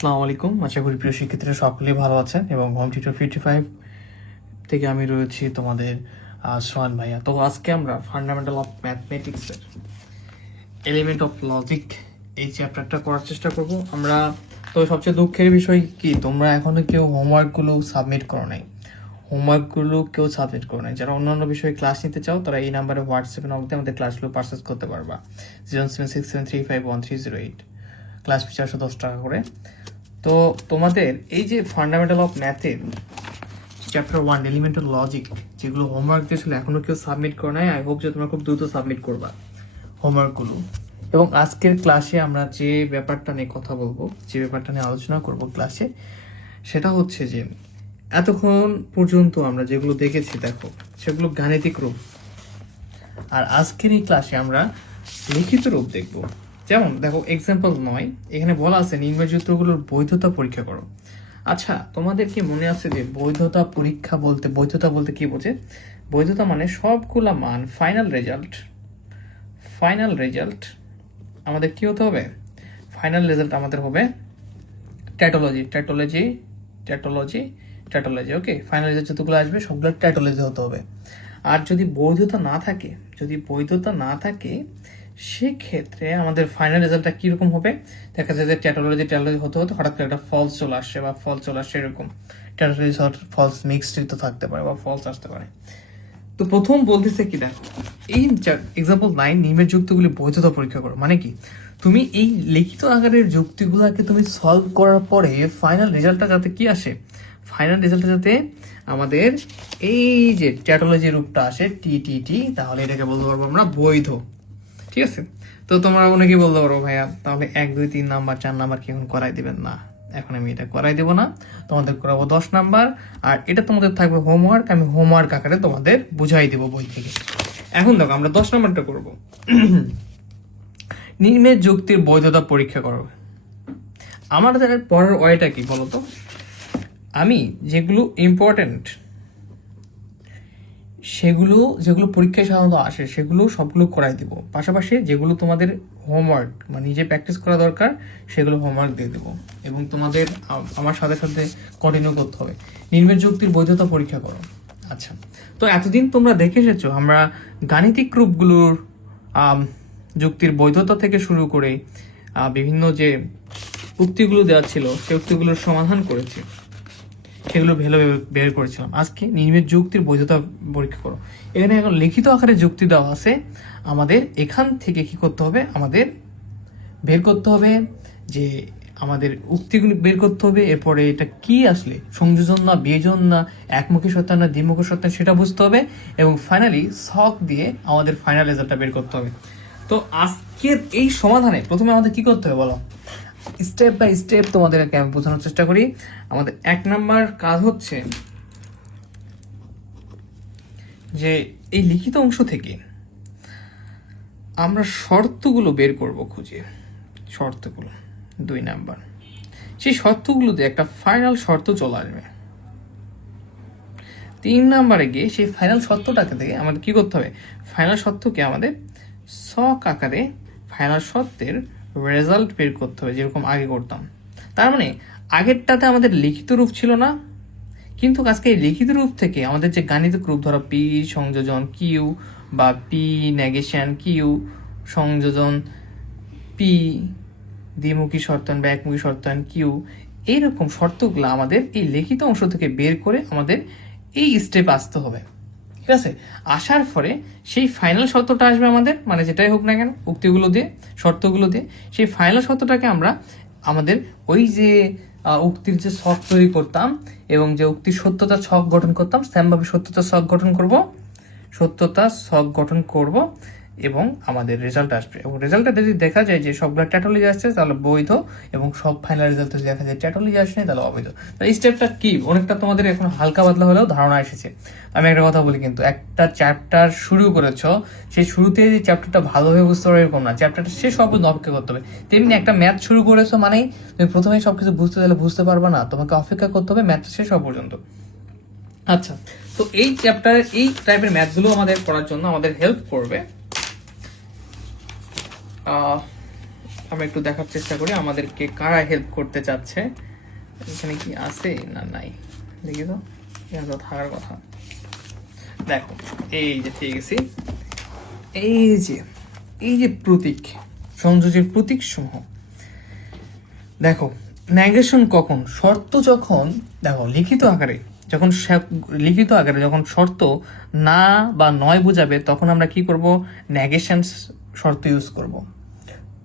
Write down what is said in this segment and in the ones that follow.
আসসালামু আলাইকুম, আশা করি প্রিয় শিক্ষার্থীরা সকলেই ভালো আছেন এবং হোম টিউটর 55 থেকে আমি রয়েছি তোমাদের সোহান ভাইয়া। তো আজকে আমরা ফান্ডামেন্টাল অফ ম্যাথমেটিক্সের এলিমেন্ট অফ লজিক এই চ্যাপ্টারটা করার চেষ্টা করব আমরা। তো সবচেয়ে দুঃখের বিষয় কি, তোমরা এখনো কেউ হোমওয়ার্কগুলো সাবমিট করো নাই। যারা অন্যান্য বিষয়ে ক্লাস নিতে চাও তারা এই নাম্বারে হোয়াটসঅ্যাপে নক দিয়ে আমাদের ক্লাসগুলো পারচেস করতে পারবা। 07673511308, ক্লাস ফি 410 টাকা করে। তো তোমাদের এই যে ফান্ডামেন্টাল অফ ম্যাথের চ্যাপ্টার 1 এলিমেন্টাল লজিক যেগুলো হোমওয়ার্ক দিয়েছিল এখনো কেউ সাবমিট করে নাই। আই হোপ যে তোমরা খুব দ্রুত সাবমিট করবা হোমওয়ার্কগুলো। এবং আজকের ক্লাসে আমরা যে ব্যাপারটা নিয়ে কথা বলবো, যে ব্যাপারটা নিয়ে আলোচনা করব ক্লাসে, সেটা হচ্ছে যে এতক্ষণ পর্যন্ত আমরা যেগুলো দেখেছি দেখো সেগুলো গাণিতিক রূপ, আর আজকের এই ক্লাসে আমরা লিখিত রূপ দেখব। যেমন দেখো এক্সাম্পল 9, এখানে বলা আছে নির্ণয় সূত্রগুলোর বৈধতা পরীক্ষা করো। আচ্ছা, তোমাদের কি মনে আছে যে বৈধতা বলতে কি বোঝে? বৈধতা মানে সবগুলা মান ফাইনাল রেজাল্ট আমাদের কি হতে হবে? ফাইনাল রেজাল্ট আমাদের হবে ট্যাটোলজি। ওকে, ফাইনাল রেজাল্ট যতগুলো আসবে সবগুলো ট্যাটোলজি হতে হবে। আর যদি বৈধতা না থাকে সেক্ষেত্রে আমাদের ফাইনাল রেজাল্টটা কিরকম হবে? দেখা যায় যে ট্যাটোলজি হতে হঠাৎ করে একটা ফলস চলে আসছে এরকম। ট্যাটোলজি ফলস মিক্সড তো থাকতে পারে বা ফলস আসতে পারে। তো প্রথম বলতেছে কি, দেখো এই এক্সাম্পল 9 নিয়মের যুক্তিগুলি বৈধতা পরীক্ষা করো। মানে কি, তুমি এই লিখিত আকারের যুক্তিগুলোকে তুমি সলভ করার পরে ফাইনাল রেজাল্টটা যাতে কি আসে, যাতে আমাদের এই যে ট্যাটোলজি রূপটা আসে টি, তাহলে এটাকে বলতে পারবো আমরা বৈধ। ঠিক আছে? তো তোমরা অনেকেই বলতে পারো ভাইয়া তাহলে 1, 2, 3 নাম্বার 4 নাম্বার কি এখন করাই দিবেন? না, এখন আমি এটা করাই দেবো না, তোমাদের করাবো 10 নাম্বার। আর এটা তোমাদের থাকবে হোমওয়ার্ক, আমি হোমওয়ার্ক আকারে তোমাদের বুঝাই দেবো বই থেকে। এখন দেখো আমরা 10 নাম্বারটা করবো। নিম্নের যুক্তির বৈধতা পরীক্ষা করো। আমাদের পড়ার ওয়েটা কি বলতো? আমি যেগুলো ইম্পর্টেন্ট যেগুলো পরীক্ষায় সাধারণত আসে সেগুলো সবগুলো করাই দিব, পাশাপাশি যেগুলো তোমাদের হোমওয়ার্ক মানে নিজে প্র্যাকটিস করা দরকার সেগুলো হোমওয়ার্ক দিয়ে দেবো। এবং তোমাদের আমার সাথে কন্টিনিউ করতে হবে। নিম্নের যুক্তির বৈধতা পরীক্ষা করো। আচ্ছা, তো এতদিন তোমরা দেখে এসেছো আমরা গাণিতিক রূপগুলোর যুক্তির বৈধতা থেকে শুরু করে বিভিন্ন যে উক্তিগুলো দেওয়া ছিল সেই উক্তিগুলোর সমাধান করেছি, সেগুলো বের করেছিলাম। আজকে নির্মিত যুক্তির বৈধতা পরীক্ষা করো। এখানে এখন লিখিত আকারে যুক্তি দেওয়া আছে, আমাদের এখান থেকে কি করতে হবে? আমাদের বের করতে হবে যে আমাদের উক্তিগুলি বের করতে হবে। এরপরে এটা কি আসলে সংযোজন না বিয়োজন না একমুখী সত্য না দ্বিমুখী সত্য সেটা বুঝতে হবে। এবং ফাইনালি ছক দিয়ে আমাদের ফাইনাল রেজাল্টটা বের করতে হবে। তো আজকের এই সমাধানে প্রথমে আমাদের কি করতে হবে বলো? স্টেপ বাই স্টেপ তোমাদেরকে আমি বোঝানোর চেষ্টা করি। আমাদের 1 নাম্বার কাজ হচ্ছে যে এই লিখিত অংশ থেকে আমরা শর্তগুলো বের করব খুঁজে। শর্তগুলো 2 নাম্বার, সেই শর্তগুলোতে একটা ফাইনাল শর্ত চলে আসবে। 3 নাম্বারে গিয়ে সেই ফাইনাল শর্তটাকে থেকে আমাদের কি করতে হবে? ফাইনাল শর্তকে আমাদের ছক আকারে ফাইনাল শর্তের রেজাল্ট বের করতে হবে, যেরকম আগে করতাম। তার মানে আগেরটাতে আমাদের লিখিত রূপ ছিল না, কিন্তু আজকে এই লিখিত রূপ থেকে আমাদের যে গাণিতিক রূপ, ধরো পি সংযোজন কিউ বা পি নেগেশন কিউ সংযোজন পি দ্বিমুখী শর্তায়ন বা একমুখী শর্তায়ন কিউ, এইরকম শর্তগুলো আমাদের এই লিখিত অংশ থেকে বের করে আমাদের এই স্টেপ আসতে হবে। ঠিক আছে? আসার পরে সেই ফাইনাল শর্তটা আসবে আমাদের, মানে যেটাই হোক না কেন উক্তিগুলো দিয়ে শর্তগুলো দিয়ে সেই ফাইনাল শর্তটাকে আমরা আমাদের ওই যে উক্তির যে ছক তৈরি করতাম এবং যে উক্তির সত্যতা ছক গঠন করতাম সেমভাবে সত্যতা ছক গঠন করব এবং আমাদের রেজাল্ট আসবে। এবং রেজাল্টটা যদি দেখা যায় যে সবগুলো ট্যাটোলজি আসছে তাহলে বৈধ, এবং সব ফাইনাল রেজাল্ট যদি দেখা যায় ট্যাটোলজি আসছে তাহলে অবৈধ। এই স্টেপটা কি অনেকটা তোমাদের এখন হালকা পাতলা হলেও ধারণা এসেছে। আমি একটা কথা বলি, কিন্তু একটা চ্যাপ্টার শুরু করেছ, সেই শুরুতে যে চ্যাপ্টারটা ভালোভাবে বুঝতে পারো এরকম না, চ্যাপ্টারটা শেষ হওয়া পর্যন্ত অপেক্ষা করতে হবে। তেমনি একটা ম্যাথ শুরু করেছো মানেই তুমি প্রথমেই সবকিছু বুঝতে পারবে না, তোমাকে অপেক্ষা করতে হবে ম্যাথটা শেষ হওয়া পর্যন্ত। আচ্ছা, তো এই চ্যাপ্টারের এই টাইপের ম্যাথগুলো আমাদের করার জন্য আমাদের হেল্প করবে আমরা একটু দেখার চেষ্টা করি আমাদেরকে কারা হেল্প করতে চাচ্ছে। এখানে কি আছে না নাই দেখি তো, এখানে তো থাকার কথা। দেখো এই যে পেয়ে গেছি, এই যে প্রতীক, সংযোগের প্রতীক সমূহ। দেখো নেগেশন কখন, শর্ত যখন, দেখো লিখিত আকারে যখন শর্ত না বা নয় বোঝাবে তখন আমরা কি করব, নেগেশন শর্ত ইউজ করব,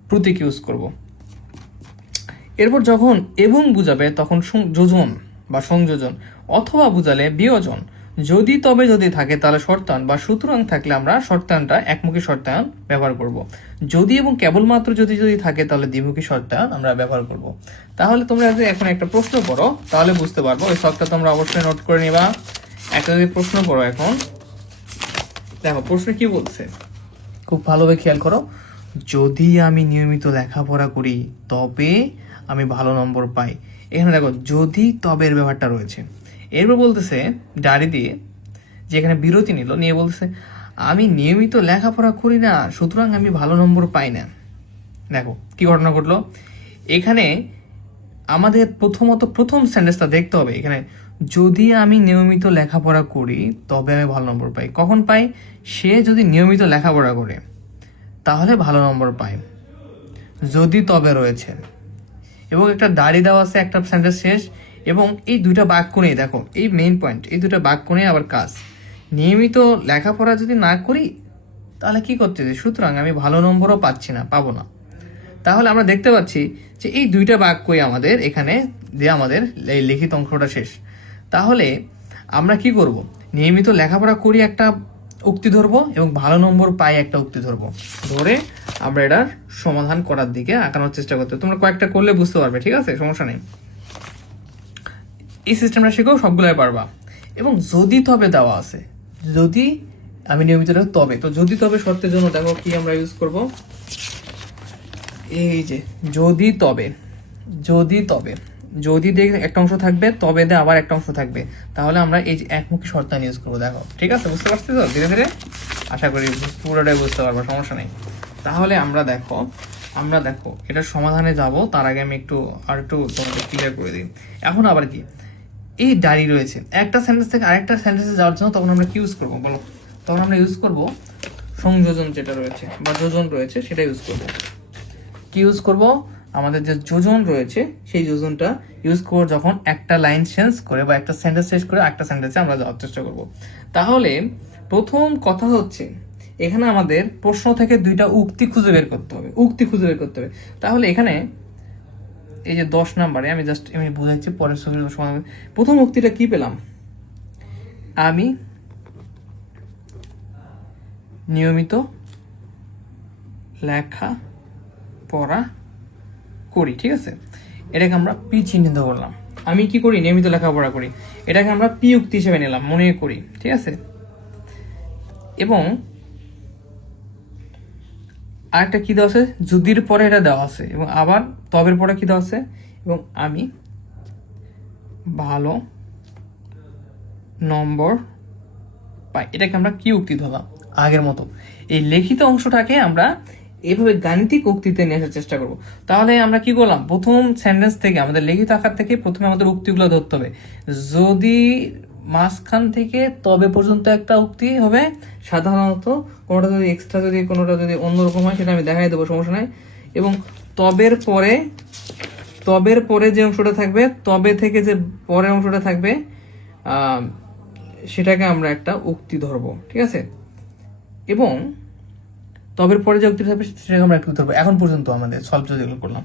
প্রতীক ইউজ করব। এরপর যখন এবং বুঝাবে তখন যোজন বা সংযোজন, অথবা বুঝালে বিয়োজন, যদি তবে যদি থাকে তাহলে শর্তায়ন বা সুতরাং থাকলে আমরা শর্তায়নটা একমুখী শর্তায়ন ব্যবহার করব। যদি এবং কেবলমাত্র যদি যদি থাকে তাহলে দ্বিমুখী শর্তায়ন আমরা ব্যবহার করব। তাহলে তোমরা যদি এখন একটা প্রশ্ন পড়ো তাহলে বুঝতে পারবো, ওই শখটা তোমরা অবশ্যই নোট করে নিবা। একটা যদি প্রশ্ন পড়ো এখন, দেখো প্রশ্ন কি বলছে খুব ভালোভাবে খেয়াল করো। যদি আমি নিয়মিত লেখাপড়া করি তবে আমি ভালো নম্বর পাই। এখানে দেখো যদি তবের ব্যাপারটা রয়েছে। এরপর বলতেছে ডায়েরি দিয়ে, যেখানে বিরতি নিয়ে বলতেছে আমি নিয়মিত লেখাপড়া করি না সুতরাং আমি ভালো নম্বর পাই না। দেখো কি ঘটনা ঘটলো এখানে, আমাদের প্রথম সেন্টেন্সটা দেখতে হবে। এখানে যদি আমি নিয়মিত লেখাপড়া করি তবে আমি ভালো নম্বর পাই, কখন পাই, সে যদি নিয়মিত লেখাপড়া করে তাহলে ভালো নম্বর পায়। যদি তবে রয়েছে এবং একটা দাড়ি দেওয়া আছে, একটা সেন্টেন্স শেষ, এবং এই দুইটা বাক্য নিয়ে দেখো এই মেইন পয়েন্ট, এই দুটো বাক্য নিয়ে আবার কাজ। নিয়মিত লেখাপড়া যদি না করি তাহলে কি করতে, সুতরাং আমি ভালো নম্বরও পাবো না। তাহলে আমরা দেখতে পাচ্ছি যে এই দুইটা বাক্যই আমাদের এখানে যে আমাদের এই লিখিত অংশটা শেষ। তাহলে আমরা কি করব, নিয়মিত লেখাপড়া করি একটা উক্তি ধরবো এবং ভালো নম্বর পাই একটা উক্তি ধরবো, ধরে আমরা এটার সমাধান করার দিকে আঁকানোর চেষ্টা করতে। তোমরা কয়েকটা করলে বুঝতে পারবে, ঠিক আছে, সমস্যা নেই। এই সিস্টেমটা শিখেও সবগুলাই পারবা। এবং যদি তবে দেওয়া আছে, যদি আমি নিয়মিত তবে, তো যদি তবে শর্তের জন্য দেখো কি আমরা ইউজ করব, এই যে যদি তবে যদি দিয়ে একটা অংশ থাকবে, তবে দিয়ে আবার একটা অংশ থাকবে, তাহলে আমরা এই যে একমুখী শর্তায়ন ইউজ করবো। দেখো ঠিক আছে, বুঝতে পারছি তো, ধীরে ধীরে আশা করি পুরোটাই বুঝতে পারবো, সমস্যা নেই। তাহলে আমরা দেখো এটার সমাধানে যাব তার আগে আমি একটু তোমাদের ক্লিয়ার করে দিই। এখন আবার কি, এই ডায়েরি রয়েছে, একটা সেন্টেন্স থেকে আরেকটা সেন্টেন্সে যাওয়ার জন্য তখন আমরা কি ইউজ করবো বলো, তখন আমরা ইউজ করব সংযোজন যেটা রয়েছে বা যোজন রয়েছে সেটা ইউজ করব। কি ইউজ করব, আমাদের যে যোজন রয়েছে সেই যোজনটা ইউজ করে যখন একটা লাইন চেঞ্জ করে বা একটা সেন্টেন্স শেষ করে একটা সেন্টেন্সে আমরা যাওয়ার চেষ্টা করব। তাহলে প্রথম কথা হচ্ছে এখানে আমাদের প্রশ্ন থেকে দুইটা উক্তি খুঁজে বের করতে হবে, তাহলে এখানে এই যে 10 নম্বরে আমি বুঝাচ্ছি, পরের ছবির সমাধান। প্রথম উক্তিটা কি পেলাম, আমি নিয়মিত লেখা পড়া করি, ঠিক আছে, এটাকে আমরা পি চিহ্নিত করলাম। আমি কি করি, নিয়মিত লেখাপড়া করি, এটাকে আমরা পি উক্তি হিসেবে নিলাম, মনে করি, ঠিক আছে। এবং আরেকটা কি দেওয়া আছে, যদির পরে এটা দেওয়া আছে, এবং আবার তবের পরে কি দেওয়া আছে, এবং আমি ভালো নম্বর পাই, এটাকে আমরা কি উক্তি ধরলাম আগের মতো। এই লিখিত অংশটাকে আমরা এইভাবে গাণিতিক উক্তিতে নিয়ে আসার চেষ্টা করব। তাহলে আমরা কি করলাম, প্রথম সেন্টেন্স থেকে আমাদের লিখিত আকার থেকে প্রথমে আমাদের উক্তিগুলো ধরতে হবে। যদি মাঝখান থেকে তবে পর্যন্ত একটা উক্তি হবে, সাধারণত কোনোটা যদি এক্সট্রা যদি কোনোটা যদি অন্যরকম হয় সেটা আমি দেখাই দেবো, সমস্যা নাই। এবং তবের পরে যে অংশটা থাকবে, তবে থেকে যে পরের অংশটা থাকবে সেটাকে আমরা একটা উক্তি ধরবো, ঠিক আছে। এবং তবের পরে যে উক্তি থাকবে সেটাকে আমরা একটু ধরবো। এখন পর্যন্ত আমাদের সলভ যেগুলো করলাম,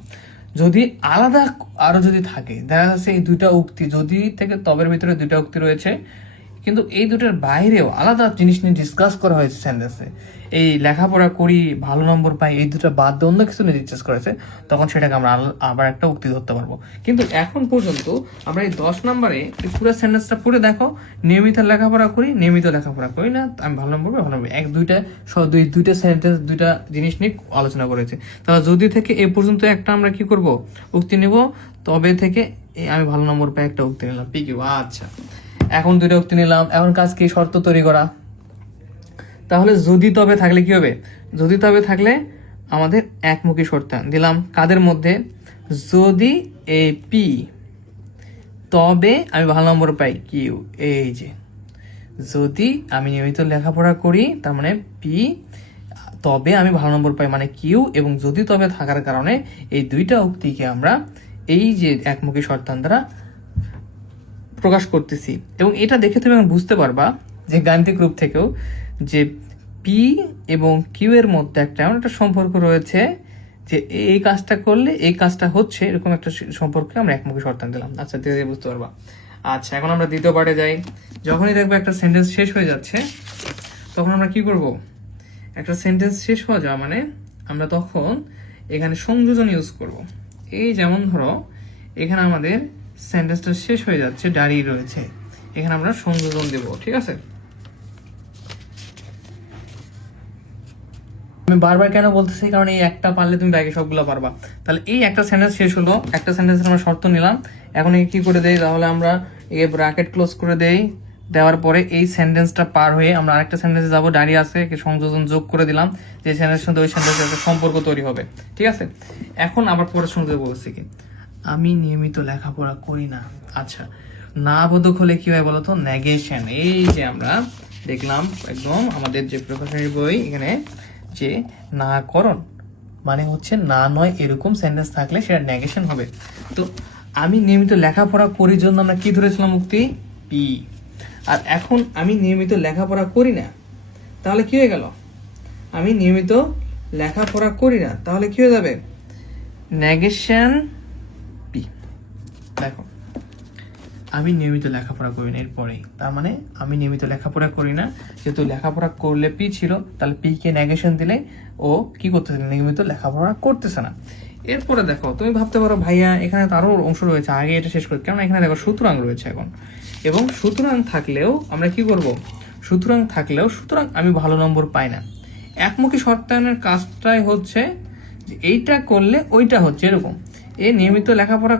যদি আলাদা আরো যদি থাকে, দেখা যাচ্ছে এই দুইটা উক্তি, যদি থেকে তবের ভিতরে দুইটা উক্তি রয়েছে কিন্তু এই দুটার বাইরেও আলাদা জিনিস নিয়ে ডিসকাস করা হয়েছে সেন্টেন্সে, এই লেখাপড়া করি ভালো নম্বর পাই এই দুটা বাদ দিয়ে অন্য কিছু নিয়ে ডিসকাস করেছে, তখন সেটাকে আমরা আবার একটা উক্তি ধরতে পারবো। কিন্তু এখন পর্যন্ত আমরা এই 10 নম্বরে পুরো সেন্টেন্সটা পড়ে দেখো, নিয়মিত লেখাপড়া করি না আমি ভালো নম্বর পাই, দুইটা সেন্টেন্স দুইটা জিনিস নিয়ে আলোচনা করেছে। তাহলে যদি থেকে এ পর্যন্ত একটা আমরা কি করব, উক্তি নেব, তবে থেকে আমি ভালো নম্বর পাই একটা উক্তি নিলাম, পিকিউ। আচ্ছা, এখন দুইটা উক্তি নিলাম, এখন কাজ কি, শর্ত তৈরি করা। তাহলে যদি তবে থাকলে কি হবে, যদি তবে থাকলে আমাদের একমুখী শর্তায়ন দিলাম কাদের মধ্যে, যদি এ পি তবে আমি ভালো নম্বর পাই কিউ। এই যে যদি আমি নিয়মিত লেখাপড়া করি তার মানে পি, তবে আমি ভালো নম্বর পাই মানে কিউ, এবং যদি তবে থাকার কারণে এই দুইটা উক্তিকে আমরা এই যে একমুখী শর্তায়ন দ্বারা প্রকাশ করতেছি। এবং এটা দেখে তুমি বুঝতে পারবা যে গাণিতিক রূপ থেকেও যে পি এবং কিউ এর মধ্যে এমন একটা সম্পর্ক রয়েছে যে এই কাজটা করলে এই কাজটা হচ্ছে, এরকম একটা সম্পর্কে আমরা একমুখী শর্তায়ন দিলাম। আচ্ছা, ধীরে বুঝতে পারবা। আচ্ছা, এখন আমরা দ্বিতীয় পার্টে যাই। যখনই দেখবো একটা সেন্টেন্স শেষ হয়ে যাচ্ছে তখন আমরা কি করব, একটা সেন্টেন্স শেষ হয়ে যাওয়া মানে আমরা তখন এখানে সংযোজন ইউজ করব। এই যেমন ধরো এখানে আমাদের সেন্টেন্সটা শেষ হয়ে যাচ্ছে, দাঁড়িয়ে রয়েছে, এখানে আমরা সংযোজন দেব। ঠিক আছে, আমি বারবার কেন বলতেছি, কারণ এই একটা পারলে তুমি বাকি সবগুলো পারবা। তাহলে এই একটা সেন্টেন্স শেষ হলো, একটা সেন্টেন্সের আমরা শর্ত নিলাম, এখন এই কি করে দেই, তাহলে আমরা এই ব্র্যাকেট ক্লোজ করে দেই, দেওয়ার পরে এই সেন্টেন্সটা পার হয়ে আমরা আরেকটা সেন্টেন্সে যাবো, দাঁড়িয়ে আছে সংযোজন যোগ করে দিলাম, যে সেন্টেন্সের সাথে ওই সেন্টেন্সের একটা সম্পর্ক তৈরি হবে। ঠিক আছে, এখন আবার পরে শুনতে বলছি কি, আমি নিয়মিত লেখাপড়া করি না। আচ্ছা, না বোধক হলে কি হয় বলতো, নেগেশন। এই যে আমরা দেখলাম একদম আমাদের যে প্রকাশনী বই এখানে যে না করণ মানে হচ্ছে না নয়, এরকম সেন্টেন্স থাকলে সেটা নেগেশন হবে। তো আমি নিয়মিত লেখাপড়া করি জন্য আমরা কি ধরেছিলাম উক্তি, পি। আর এখন আমি নিয়মিত লেখাপড়া করি না, তাহলে কি হয়ে গেল, আমি নিয়মিত লেখাপড়া করি না, তাহলে কি হয়ে যাবে, নেগেশন পি। দেখো, আমি নিয়মিত লেখাপড়া করি না এরপরেই, তার মানে আমি নিয়মিত লেখাপড়া করি না, যেহেতু লেখাপড়া করলে পি ছিল, তাহলে পি কে নেগেশন দিলে ও কি করতেছে, নিয়মিত লেখাপড়া করতেছে না। এরপরে দেখো, তুমি ভাবতে পারো ভাইয়া এখানে তো আরো অংশ রয়েছে, আগে এটা শেষ করি, কেন এখানে দেখো সুতরাং রয়েছে এখন, এবং সুতরাং থাকলেও আমরা কি করব, সুতরাং আমি ভালো নম্বর পাই না। একমুখী শর্তায়নের কাজটাই হচ্ছে যে এইটা করলে ওইটা হচ্ছে, এরকম এ নিয়মিত লেখাপড়া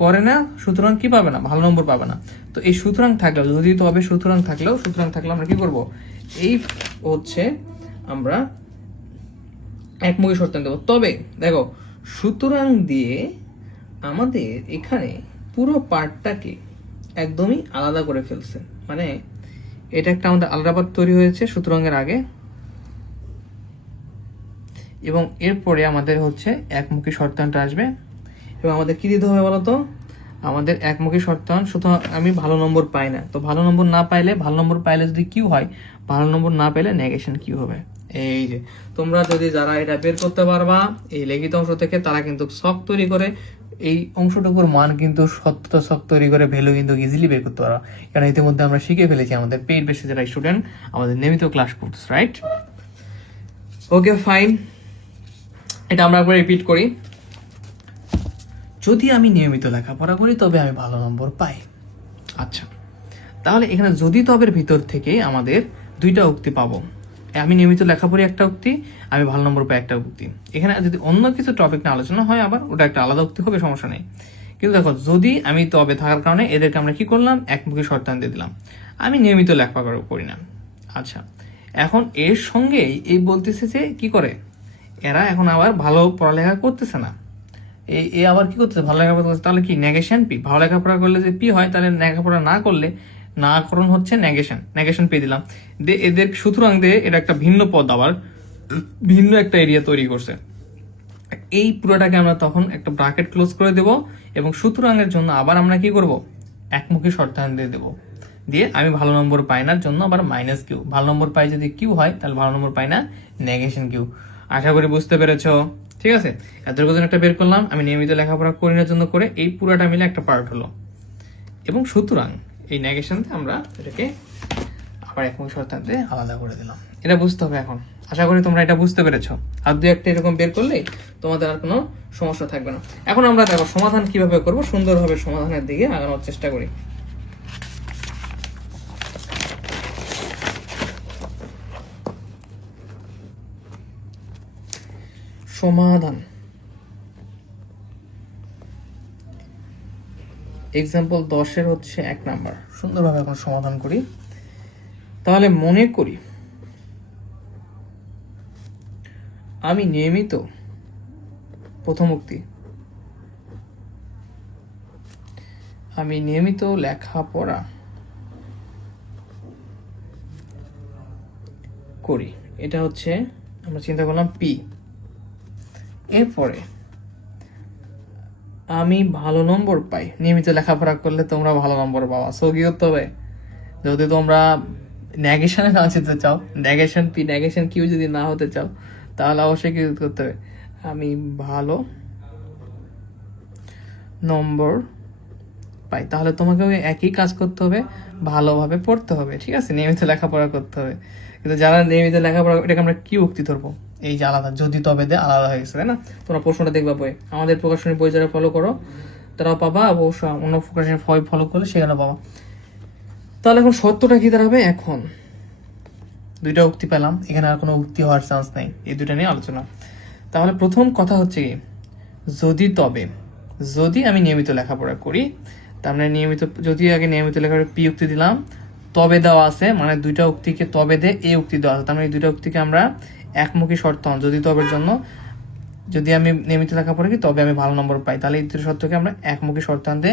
করে না, সুতরাং কি পাবে না, ভালো নম্বর পাবে না। তো এই সুতরাং থাকলেও, যদি তো হবে সুতরাং থাকলে আমরা কি করব, এই হচ্ছে আমরা একমুখী শর্তায়ন দেবো। তবে দেখো, সুতরাং দিয়ে আমাদের এখানে পুরো পার্টটাকে একদমই আলাদা করে ফেলছে, মানে এটা একটা আমাদের আলাদা পার্ট তৈরি হয়েছে সুতরাংয়ের আগে, এবং এরপরে আমাদের হচ্ছে একমুখী শর্তায়নটা আসবে। এবং আমাদের কি দিতে হবে বলতো, আমাদের একমুখী শর্তায়ন, সুতরাং আমি ভালো নম্বর পাই না, তো ভালো নম্বর না পাইলে, ভালো নম্বর পাইলে যদি কিউ হয়, ভালো নম্বর না পেলে নেগেশন কিউ হবে। এই যে তোমরা যদি যারা এটা বের করতে পারবা এই লিখিত অংশ থেকে, তারা কিন্তু ছক তৈরি করে এই অংশটুকুর মান কিন্তু সত্যতা ছক তৈরি করে ভ্যালু কিন্তু ইজিলি বের করতে পারো, কারণ ইতিমধ্যে আমরা শিখে ফেলেছি আমাদের পেইড বেসে যারা স্টুডেন্ট আমাদের নিয়মিত ক্লাস করতেছে, রাইট? ওকে ফাইন, এটা আমরা একবার রিপিট করি। যদি আমি নিয়মিত লেখাপড়া করি তবে আমি ভালো নম্বর পাই। আচ্ছা, তাহলে এখানে যদি তবের ভিতর থেকে আমাদের দুইটা উক্তি পাবো, আমি নিয়মিত লেখাপড়ি একটা উক্তি, আমি ভালো নম্বর পাই একটা উক্তি। এখানে যদি অন্য কিছু টপিক নিয়ে আলোচনা হয় আবার ওটা একটা আলাদা উক্তি হবে, সমস্যা নেই। কিন্তু দেখো, যদি আমি তবে থাকার কারণে এদেরকে আমরা কি করলাম, একমুখী শর্তায়ন দিয়ে দিলাম, আমি নিয়মিত লেখাপড়া করি না। আচ্ছা, এখন এর সঙ্গে এই বলতেছে যে কি করে, এরা এখন আবার ভালো পড়ালেখা করতেছে না, এ আবার কি করতেছে, ভালো লেখাপড়া করতেছে, তাহলে কি নেগেশন পি। ভালো লেখাপড়া করলে যে পি হয়, তাহলে লেখাপড়া না করলে না করণ হচ্ছে নেগেশন পে দিলাম। এদের সুতরাং দিয়ে এটা একটা ভিন্ন পদ, আবার ভিন্ন একটা এরিয়া তৈরি করছে। এই পুরোটাকে আমরা তখন একটা ব্র্যাকেট ক্লোজ করে দেব, এবং সুতরাং এর জন্য আবার আমরা কি করব, একমুখী শর্তায়ন দিয়ে দেবো, দিয়ে আমি ভালো নম্বর পাই না জন্য আবার মাইনাস কিউ। ভালো নম্বর পাই যদি কিউ হয়, তাহলে ভালো নম্বর পাই না নেগেশন কিউ। আশা করি বুঝতে পেরেছ, ঠিক আছে? এতটুকু একটা বের করলাম, আমি নিয়মিত লেখাপড়া করি না জন্য করে, এই পুরোটা মিলে একটা পার্ট হলো, এবং সুতরাং এই নেগেশন আমরা এটাকে আবার একমুখী শর্তায়ন দিয়ে আলাদা করে দিলাম। এটা বুঝতে হবে এখন। আশা করি তোমরা এটা বুঝতে পেরেছো। আর দু একটা এরকম বের করলেই তোমাদের আর কোনো সমস্যা থাকবে না। এখন আমরা দেখো সমাধান কিভাবে করব, সুন্দরভাবে সমাধানের দিকে আগানোর চেষ্টা করি। সমাধান, এক্সাম্পল 10-এর হচ্ছে 1 নাম্বার। সুন্দরভাবে এখন সমাধান করি। তাহলে মনে করি আমি নিয়মিত, প্রথম উক্তি, আমি নিয়মিত লেখাপড়া করি, এটা হচ্ছে আমরা চিন্তা করলাম পি। এরপরে আমি ভালো নম্বর পাই, নিয়মিত লেখাপড়া করলে তোমরা ভালো নম্বর পাওয়া, সো কি করতে হবে, যদি তোমরা নেগেশনে না যেতে চাও, নেগেশন পি নেগেশন কিউ যদি না হতে চাও, তাহলে অবশ্যই কি করতে হবে, আমি ভালো নম্বর পাই, তাহলে তোমাকে ওই একই কাজ করতে হবে, ভালোভাবে পড়তে হবে, ঠিক আছে, নিয়মিত লেখাপড়া করতে হবে। কিন্তু যারা নিয়মিত লেখাপড়া, এটাকে আমরা কি উক্তি ধরবো, এই যে আলাদা, যদি তবে দে আলাদা হয়ে গেছে, তাই না? তোমরা প্রশ্নটা দেখবা বই, আমাদের প্রকাশনী বই যারা ফলো করো তারাও পাবা, অবশ্য অন্য প্রকাশনী ফলো করলে সেখানে পাবা। তাহলে এখন সত্যটা কি দাঁড়াবে, এখন দুইটা উক্তি পেলাম, এখানে আর কোনো উক্তি হওয়ার চান্স নেই, এই দুইটা নিয়ে আলোচনা। তাহলে প্রথম কথা হচ্ছে কি, যদি তবে, যদি আমি নিয়মিত লেখাপড়া করি, তার মানে নিয়মিত, যদি আগে নিয়মিত লেখাপড়া পি উক্তি দিলাম, তবে দেওয়া আছে, মানে দুইটা উক্তিকে তবে দে এই উক্তি দেওয়া আছে, তার মানে এই দুইটা উক্তিকে আমরা একমুখী শর্ত, যদি তবের জন্য, যদি আমি নিয়মিত লেখাপড়া করি তবে আমি ভালো নম্বর পাই, তাহলে এই দুটো শর্তকে আমরা একমুখী শর্তান্তে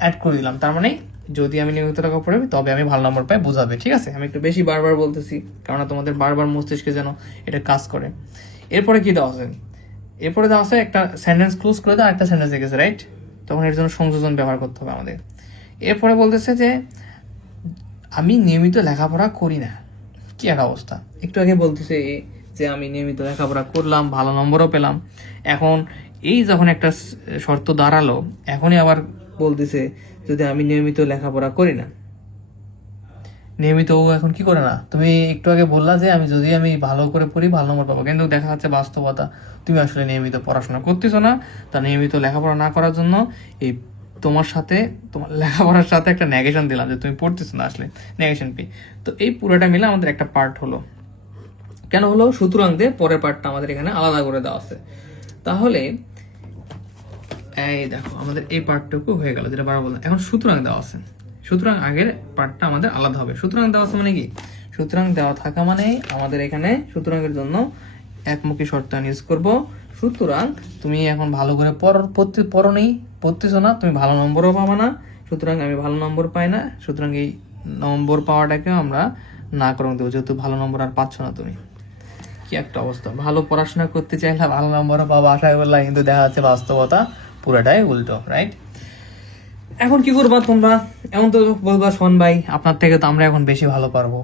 অ্যাড করে দিলাম, তার মানে যদি আমি নিয়মিত লেখাপড়া করি তবে আমি ভালো নম্বর পাই বোঝাবে, ঠিক আছে? আমি একটু বেশি বারবার বলতেছি, কারণ তোমাদের বারবার মস্তিষ্কে যেন এটা কাজ করে। এরপরে কি দেওয়া আছে, এরপরে দেওয়া আছে একটা সেন্টেন্স ক্লোজ করে দেওয়া, একটা সেন্টেন্স গেছে, রাইট? তখন এর জন্য সংযোজন ব্যবহার করতে হবে আমাদের। এরপরে বলতেছে যে আমি নিয়মিত লেখাপড়া করি না, কি একটা অবস্থা, একটু আগে বলতেছে যে আমি নিয়মিত লেখাপড়া করলাম, ভালো নম্বরও পেলাম, এখন এই যখন একটা শর্ত দাঁড়ালো, এখনই আবার বলতেছে যদি আমি নিয়মিত লেখাপড়া করি না, নিয়মিত ও এখন কি করে না, তুমি একটু আগে বললা যে আমি যদি আমি ভালো করে পড়ি ভালো নম্বর পাবো, কিন্তু দেখা যাচ্ছে বাস্তবতা তুমি আসলে নিয়মিত পড়াশোনা করতেছো না, তা নিয়মিত লেখাপড়া না করার জন্য এই তোমার সাথে, তোমার লেখাপড়ার সাথে একটা নেগেশন দিলাম যে তুমি পড়তেছো না, আসলে নেগেশন পি। তো এই পুরোটা মিলে আমাদের একটা পার্ট হলো, কেন হলো, সুতরাং দিয়ে পরের পার্টটা আমাদের এখানে আলাদা করে দেওয়া আছে। তাহলে এই দেখো আমাদের এই পার্টটুকু হয়ে গেল, যেটা বারবার বললাম। এখন সুতরাং দেওয়া আছে, সুতরাং আগের পার্টটা আমাদের আলাদা হবে। সুতরাং দেওয়া আছে মানে কি, সুতরাং দেওয়া থাকা মানে আমাদের এখানে সুতরাং এর জন্য একমুখী শর্তায়ন ইউজ করব। সুতরাং তুমি এখন ভালো করে পড়তেছো না, তুমি ভালো নম্বরও পাবা না, সুতরাং আমি ভালো নম্বর পাই না, সুতরাং এই নম্বর পাওয়াটাকেও আমরা না করে দেবো, যেহেতু ভালো নম্বর আর পাচ্ছ না তুমি। কি একটা অবস্থা, ভালো পড়াশোনা করতে চাইলে ভালো নম্বরও পাবা আশা করলাম, কিন্তু দেখা যাচ্ছে বাস্তবতা পুরোটাই উল্টো, রাইট? এখন কি করবা তোমরা, এমন তো বলবা শোন ভাই আপনার থেকে তো আমরা এখন বেশি ভালো পারবো,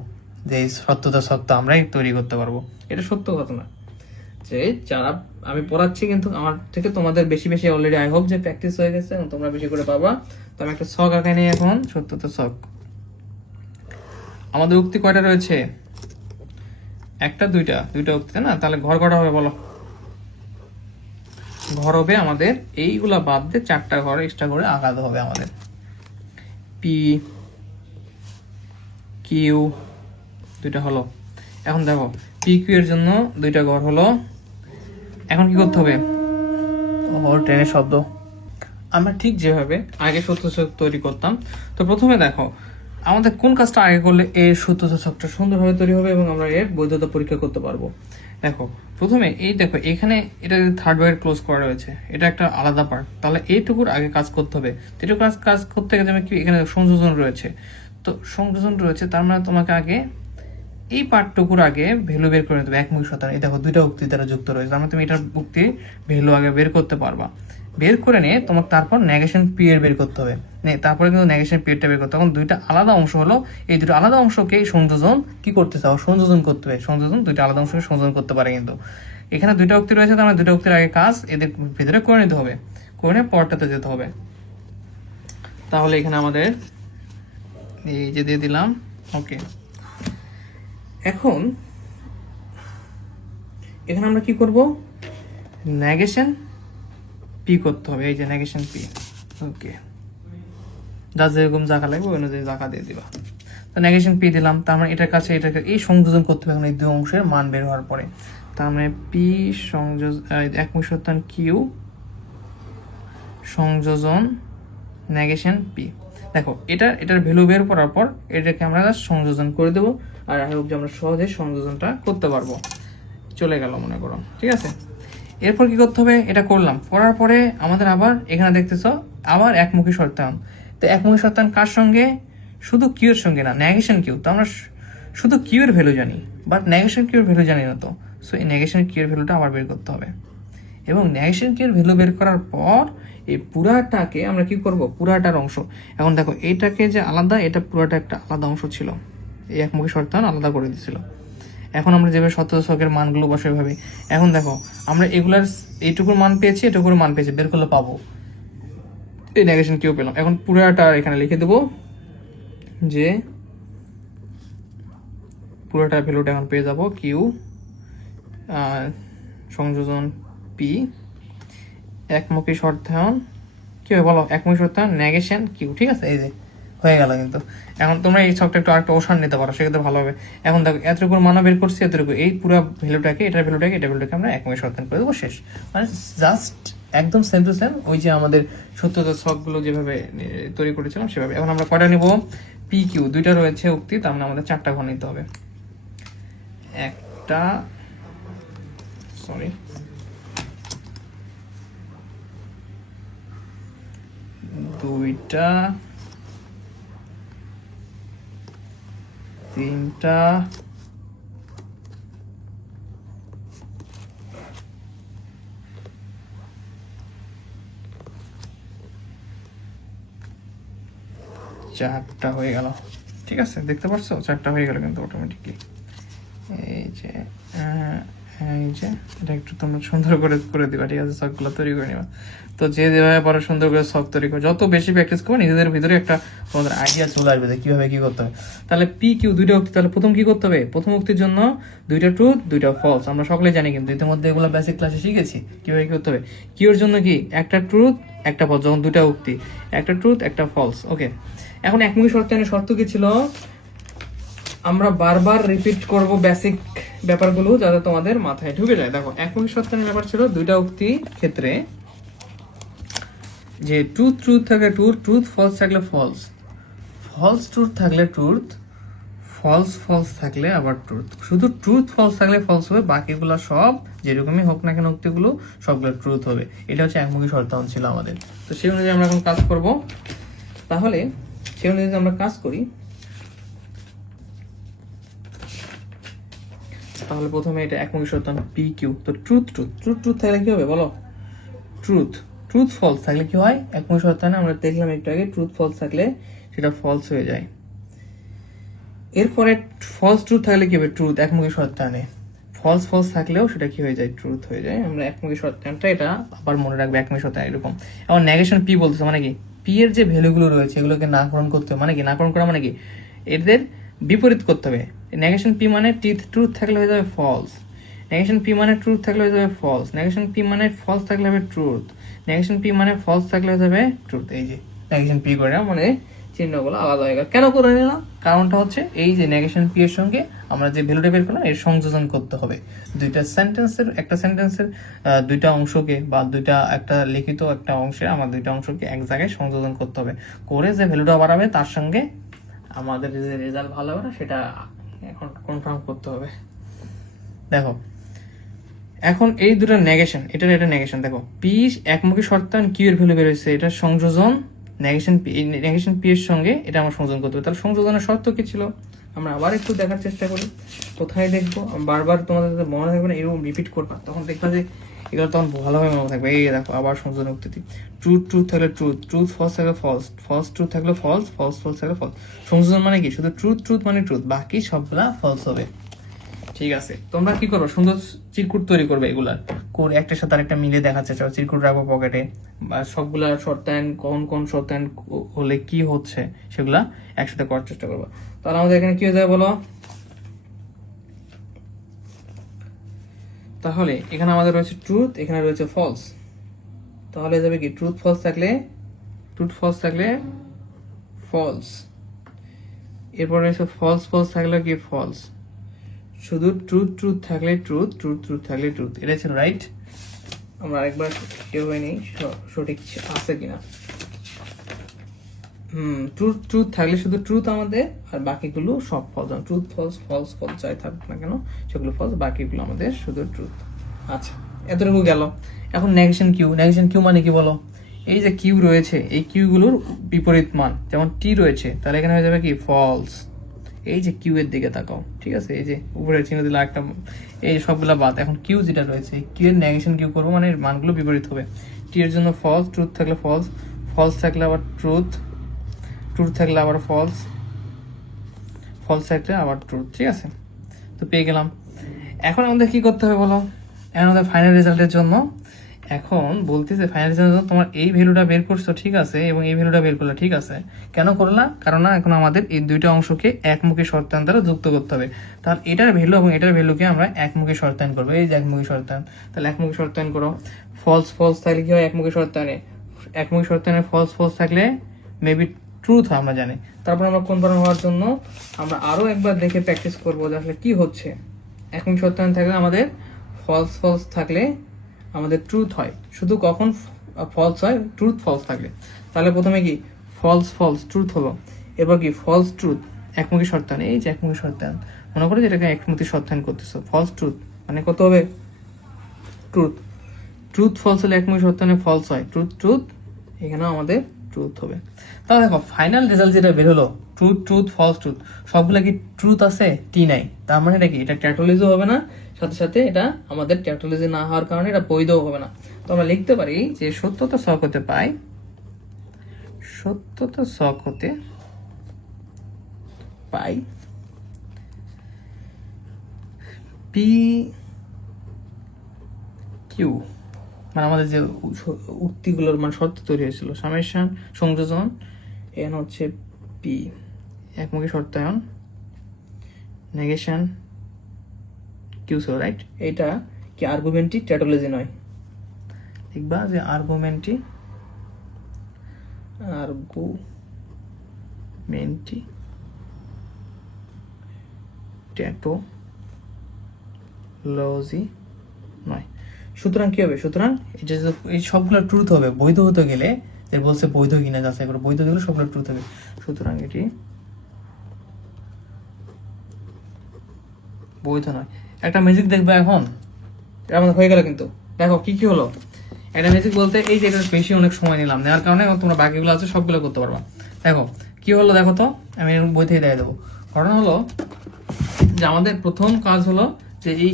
যে এই সত্যতা সত্য আমরাই তৈরি করতে পারবো। এটা সত্য কথা না, যে যারা আমি পড়াচ্ছি কিন্তু আমার থেকে তোমাদের বেশি বেশি অলরেডি আই হোপ যে প্র্যাকটিস হয়ে গেছে এবং তোমরা বেশি করে পাবা। তো আমি একটা ছক আঁকাই নিই এখন, সত্যতা ছক। আমাদের উক্তি কয়টা রয়েছে, একটা দুইটা উক্তি না, তাহলে ঘর কটা হবে বলো? ঘর হবে আমাদের এইগুলা বাদ দিয়ে 4টা ঘর এক্সট্রা করে আলাদা হবে আমাদের। পি কিউ দুইটা হলো। এখন দেখো পি কিউ এর জন্য 2টা ঘর হলো। এখন কি করতে হবে, ট্রেনের শব্দ, আমরা ঠিক যেভাবে আগে সত্যতা তৈরি করতাম। তো প্রথমে দেখো আমাদের কোন কাজটা আগে করলে এর সত্যতা ছকটা সুন্দরভাবে তৈরি হবে এবং আমরা এর বৈধতা পরীক্ষা করতে পারবো। দেখো প্রথমে এই দেখো এখানে এটা থার্ড ব্র্যাকেট ক্লোজ করা রয়েছে, এটা একটা আলাদা পার্ট, তাহলে এইটুকুর আগে কাজ করতে হবে। এইটুকু কাজ করতে গেলে কি এখানে সংযোজন রয়েছে, তো সংযোজন রয়েছে তার মানে তোমাকে আগে এই পার্টটুকুর আগে ভ্যালু বের করে দেবে একমুখী শতাংশ। এই দেখো 2টা উক্তি দ্বারা যুক্ত রয়েছে, তার মানে তুমি এটার উক্তি ভ্যালু আগে বের করতে পারবা। বের করে নিয়ে তোমার তারপর নেগেশন পিরিয়ড বের করতে হবে, তারপরে কিন্তু নেগেশন পিরিয়ডটা বের করতে হবে। তখন 2টা আলাদা অংশ হলো, এই 2টা আলাদা অংশকে সংযোজন কি করতে চাও, সংযোজন করতে হবে। সংযোজন 2টা আলাদা অংশকে সংযোজন করতে পারে, কিন্তু এখানে 2টা উক্তি রয়েছে, তার মানে 2টা উক্তির আগে কাজ এদের ভিতরে করে নিতে হবে, করে নিয়ে পরটাতে যেতে হবে। তাহলে এখানে আমাদের এই যে দিয়ে দিলাম, ওকে। এখন এখানে আমরা কি করব, নেগেশন পি করতে হবে, এই যে নেগেশন পি, ওকে। যা যেরকম জায়গা লাগবে ওই অনুযায়ী জায়গা দিয়ে দিবা। তো নেগেশন পি দিলাম, তার মানে এটার কাছে এটাকে এই সংযোজন করতে হবে এখন এই 2 অংশের মান বের হওয়ার পরে। তার মানে পি সংযোজন একমুখী শতাংশ কিউ সংযোজন নেগেশন পি। দেখো এটার ভ্যালু বের করার পর এটাকে আমরা সংযোজন করে দেবো, আর আই হোপ যে আমরা সহজে সংযোজনটা করতে পারবো। চলে গেল মনে করো, ঠিক আছে। এরপর কি করতে হবে, এটা করলাম, করার পরে আমাদের আবার এখানে দেখতেছো আবার একমুখী শর্তায়ন। তো একমুখী শর্তায়ন কার সঙ্গে, শুধু কিউ এর সঙ্গে না, নেগেশন কিউ। তো আমরা শুধু কিউ এর ভ্যালু জানি, বাট নেগেশন কিউ এর ভ্যালু জানি না। তো সো এই নেগেশন কিউ এর ভ্যালুটা আবার বের করতে হবে, এবং নেগেশন কিউ এর ভ্যালু বের করার পর এই পুরাটাকে আমরা কি করব, পুরাটার অংশ। এখন দেখো এইটাকে যে আলাদা, এটা পুরাটা একটা আলাদা অংশ ছিল, এই একমুখী শর্তায়ন আলাদা করে দিছিল। এখন আমরা যেভাবে শতদশকের মানগুলো বসাই ভাবে, এখন দেখো আমরা এগুলার এইটুকুর মান পেয়েছি, এটুকুর মান পেয়েছি, বের করলে পাবো এই নেগেশন কিউ পেলাম। এখন পুরাটা এখানে লিখে দেবো যে পুরোটার ভ্যালুটা এখন পেয়ে যাবো কিউ সংযোজন পি, একমুখী শর্তায়ন কি হবে বলো, একমুখী শর্তায়ন নেগেশন কিউ, ঠিক আছে। এই যে হয়ে গেল। কিন্তু এখন তোমরা এই ছকটা একটু আরেকটা ওষান নিতে পারো, সেক্ষেত্রে ভালো হবে। এখন দেখো এতটুকুর মানও বের করছি, এতটুকু এই পুরো ভ্যালুটাকে, এটার ভ্যালুটাকে, এটা ভ্যালুটাকে আমরা একমুখী শর্তায়ন করে দেবো, শেষ। মানে জাস্ট একদম সেম টু সেম ওই যে আমাদের সত্যতার ছকগুলো যেভাবে তৈরি করেছিলাম সেভাবে। এখন আমরা কয়টা নিব, পি কিউ দুইটা রয়েছে উক্তি, তার মানে আমাদের 4টা ঘর নিতে হবে। একটা সরি দুইটা, তিনটা, চারটা হয়ে গেল, ঠিক আছে। দেখতে পাচ্ছ 4টা হয়ে গেল কিন্তু অটোমেটিকলি। এই যে এটা একটু তোমরা সুন্দর করে করে দিবা, ঠিক আছে, শখগুলো তৈরি করে নিবা। তো যে যেভাবে পারো সুন্দর করে শখ তৈরি করো, যত বেশি প্র্যাকটিস করবে নিজেদের ভিতরে একটা তোমাদের আইডিয়া চলে আসবে যে কিভাবে কি করতে হবে। তাহলে পি কিউ দুইটা উক্তি, তাহলে প্রথম কি করতে হবে, প্রথম উক্তির জন্য 2টা ট্রুথ 2টা ফলস, আমরা সকলে জানি কিন্তু ইতিমধ্যে এগুলো বেসিক ক্লাসে শিখেছি কিভাবে কি করতে হবে। কিউর জন্য কি একটা ট্রুথ একটা ফলস, যখন 2টা উক্তি, একটা ট্রুথ একটা ফলস, ওকে। এখন একমুখী শর্তায়নের শর্ত কি ছিল, আমরা বারবার রিপিট করব বেসিক ব্যাপারগুলো যাতে তোমাদের মাথায় ঢুকে যায়। দেখো একমুখী শর্তায়নের ব্যাপার ছিল 2টা উক্তি ক্ষেত্রে যে ট্রুথ ট্রুথ থাকলে ট্রুথ, ট্রুথ ফলস থাকলে ফলস, ফলস ট্রুথ থাকলে ট্রুথ, ফলস ফলস থাকলে আবার ট্রুথ। শুধু ট্রুথ ফলস থাকলে ফলস হবে, বাকিগুলো সব যেরকমই হোক না কেন উক্তিগুলো সবগুলো ট্রুথ হবে। এটা হচ্ছে একমুখী শর্তায়ন ছিল আমাদের। তো সেই অনুযায়ী আমরা এখন কাজ করব। তাহলে সেই অনুযায়ী আমরা কাজ করি, তাহলে প্রথমে এটা একমুখী শর্তায়ন পি কিউ। তো ট্রুথ ট্রুথ ট্রুথ ট্রুথ থাকলে কি হবে বলো, ট্রুথ। ট্রুথ ফলস থাকলে কি হয়, একমুখী শর্তায়নে আমরা দেখলাম একটু আগে, ট্রুথ ফলস থাকলে সেটা ফলস হয়ে যায়। এরপরে ফলস ট্রুথ থাকলে কি হবে, ট্রুথ একমুখী শর্তায়নে ফলস ফলস থাকলেও সেটা কি হয়ে যায়, ট্রুথ হয়ে যায়। আমরা একমুখী শর্তায়নটা এটা আবার মনে রাখবো, একমুখী শর্তায়ন এরকম। এখন নেগেশন পি বলতেছে মানে কি, পি এর যে ভ্যালুগুলো রয়েছে এগুলোকে নাকরণ করতে হবে, মানে কি নাকরণ করা মানে কি, এদের বিপরীত করতে হবে। নেগেশন পি মানে ট্রুথ থাকলে হয়ে যাবে ফলস, নেগেশন পি মানে ট্রুথ থাকলে হয়ে যাবে ফলস, নেগেশন পি মানে ফলস থাকলে হবে ট্রুথ, নেগেশন পি মানে ফলস থাকলে হয়ে যাবে ট্রুথ। এই যে নেগেশন পি করে মানে চিহ্নগুলো আলাদা হয়ে গেল। কেন করে নিলাম, কারণটা হচ্ছে এই যে নেগেশন পি এর সঙ্গে আমরা যে ভ্যালুটা বের করলাম এর সংযোজন করতে হবে। একটা সেন্টেন্সের 2টা অংশকে বা একটা লিখিত একটা অংশে আমার 2টা অংশকে এক জায়গায় সংযোজন করতে হবে, করে যে ভ্যালুটা বাড়াবে তার সঙ্গে আমাদের যে রেজাল্ট ভালো হবে না সেটা এখন কনফার্ম করতে হবে। দেখো এখন এই দুটো নেগেশন, এটা নেগেশন, দেখো পি একমুখী শর্তায়ন কিউ এর ভ্যালু বের হয়েছে, এটা সংযোজন নেগেশন পি এর সঙ্গে এটা আমরা সংযোজন করতে হবে। তাহলে সংযোজনের শর্ত কি ছিল, আমরা আবার একটু দেখার চেষ্টা করি, কোথায় দেখবো, বারবার তোমাদের মনে থাকবে না, এরকম রিপিট করবা, তখন দেখবা যে এগুলো তখন ভালোভাবে মনে থাকবে। এই দেখো আবার সংযোজন উক্তি, ট্রুথ ট্রুথ থাকলে ট্রুথ, ট্রুথ ফলস থাকলে ফলস, ফলস ট্রুথ থাকলে ফলস, ফলস ফলস থাকলে ফলস। সংযোজন মানে কি, শুধু ট্রুথ ট্রুথ মানে ট্রুথ, বাকি সবগুলা ফলস হবে। ঠিক আছে, তোমরা কি করবে, সুন্দর চিরকুট তৈরি করবে, এগুলার কোর একটার সাথে আরেকটা মিলে দেখাচ্ছে, চিরকুট রাখবো পকেটে, বা সবগুলা শর্তায়ন কোন শর্তায়ন হলে কি হচ্ছে সেগুলা একসাথে করার চেষ্টা করবো। তাহলে আমাদের এখানে কি হয়ে যাবে বলো, তাহলে এখানে আমাদের রয়েছে ট্রুথ, এখানে রয়েছে ফলস, তাহলে যাবে কি ট্রুথ ফলস থাকলে ফলস, এরপর রয়েছে ফলস ফলস থাকলে কি ফলস, শুধু ট্রুথ ট্রুথ থাকলে ট্রুথ, ট্রুথ ট্রুথ থাকলে ট্রুথ। এটা ছিল রাইট। আমরা আরেকবার কেউ হয়নি সঠিক আছে কিনা। ট্রুথ থাকলে শুধু ট্রুথ আমাদের, আর বাকিগুলো সব false. Truth false false false যাই থাকুক না কেন সেগুলো ফলস, বাকিগুলো আমাদের শুধু ট্রুথ। আচ্ছা, এতটুকু গেল। এখন নেগেশন কিউ। নেগেশন কিউ মানে কি বলো? এই যে কিউ রয়েছে, এই কিউগুলোর বিপরীত মান, যেমন টি রয়েছে, তাহলে এখানে হয়ে যাবে কি ফলস। এই যে কিউ এর দিকে তাকাও, ঠিক আছে, এই যে উপরে চিহ্ন দিলে একটা, এই সবগুলা বাদ। এখন কিউ যেটা রয়েছে, কিউ এর নেগেশন কিউ করবো, মানে এর মানগুলো বিপরীত হবে। টি এর জন্য ফলস, ট্রুথ থাকলে ফলস, ফলস থাকলে আবার ট্রুথ, ট্রুথ থাকলে আবার ফলস, ফলস থাকলে আবার ট্রুথ, ঠিক আছে? তো পেয়ে গেলাম। এখন আমাদের কি করতে হবে বলো? এখন আমাদের ফাইনাল রেজাল্টের জন্য, এখন বলতেছে ফাইনাল রেজাল্টের জন্য তোমার এই ভ্যালুটা বের করছো, ঠিক আছে, এবং এই ভ্যালুটা বের করলে, ঠিক আছে। কেন করলা? কারণ না, এখন আমাদের এই দুইটা অংশকে একমুখী শর্তায়ন দ্বারা যুক্ত করতে হবে। তাহলে এটার ভ্যালু এবং এটার ভ্যালুকে আমরা একমুখী শর্তায়ন করবো। এই যে একমুখী শর্তায়ন, তাহলে একমুখী শর্তায়ন করো। ফলস ফলস থাকলে কি হয় একমুখী শর্তায়নে? একমুখী শর্তায়নে ফলস ফলস থাকলে মেবি ট্রুথ আমরা জানি। তারপর আমরা কনফার্ম হওয়ার জন্য আমরা আরো একবার দেখে প্র্যাকটিস করবো যে আসলে কি হচ্ছে। একমুখী শর্তায়ন থাকলে আমাদের ফলস ফলস থাকলে আমাদের ট্রুথ হয়, শুধু কখন ফলস হয়? ট্রুথ ফলস থাকলে। তাহলে প্রথমে কি ফলস ফলস ট্রুথ হলো, এবার কি ফলস ট্রুথ, একমুখী শর্তায়ন। এই যে একমুখী শর্তায়ন, মনে করো যেটাকে একমুখী শর্তায়ন করতেছো, ফলস ট্রুথ মানে কত হবে? ট্রুথ। ট্রুথ ফলস হলে একমুখী শর্তায়নে ফলস হয়, ট্রুথ ট্রুথ, এখানেও আমাদের ট্রুথ হবে। তাহলে দেখো ফাইনাল রেজাল্ট যেটা বের হলো, ট্রুথ ট্রুথ ফলস ট্রুথ, সবগুলা কি ট্রুথ আছে? টি নাই। তার মানে এটা কি? এটা ট্যাটোলজিও হবে না, সাথে সাথে এটা আমাদের ট্যাটোলজি না হওয়ার কারণে এটা বৈধও হবে না। তো আমরা লিখতে পারি যে সত্যতা ছক হতে পাই, সত্যতা ছক হতে পাই পি কিউ, মানে আমাদের যে উক্তিগুলোর মানে শর্ত তৈরি হয়েছিল, সামেশন সংযোজন এন হচ্ছে পি, একমুখী শর্তায়ন, নেগেশন কিউ ছিল, রাইট? এটা কি আর্গুমেন্টটি ট্যাটোলজি নয়, দেখবা যে আর্গুমেন্টটি ট্যাটোলজি নয়। সুতরাং কি হবে? সুতরাং এই সবগুলো ট্রুথ হবে। বৈধ হতে গেলে বলছে বৈধ কিনা যাচাই করে, বৈধ গেলে সবগুলো ট্রুথ হবে। সুতরাং এটি বৈধ নয়। একটা ম্যাজিক দেখবে এখন, এটা আমাদের হয়ে গেল। কিন্তু দেখো কি কি হলো। একটা ম্যাজিক বলতে এই যে এটা বেশি অনেক সময় নিলাম, নেওয়ার কারণে তোমরা বাকিগুলো আছে সবগুলো করতে পারবা। দেখো কি হলো, দেখো তো, আমি বই থেকে দেখে দেবো। ঘটনা হলো যে আমাদের প্রথম কাজ হলো যে এই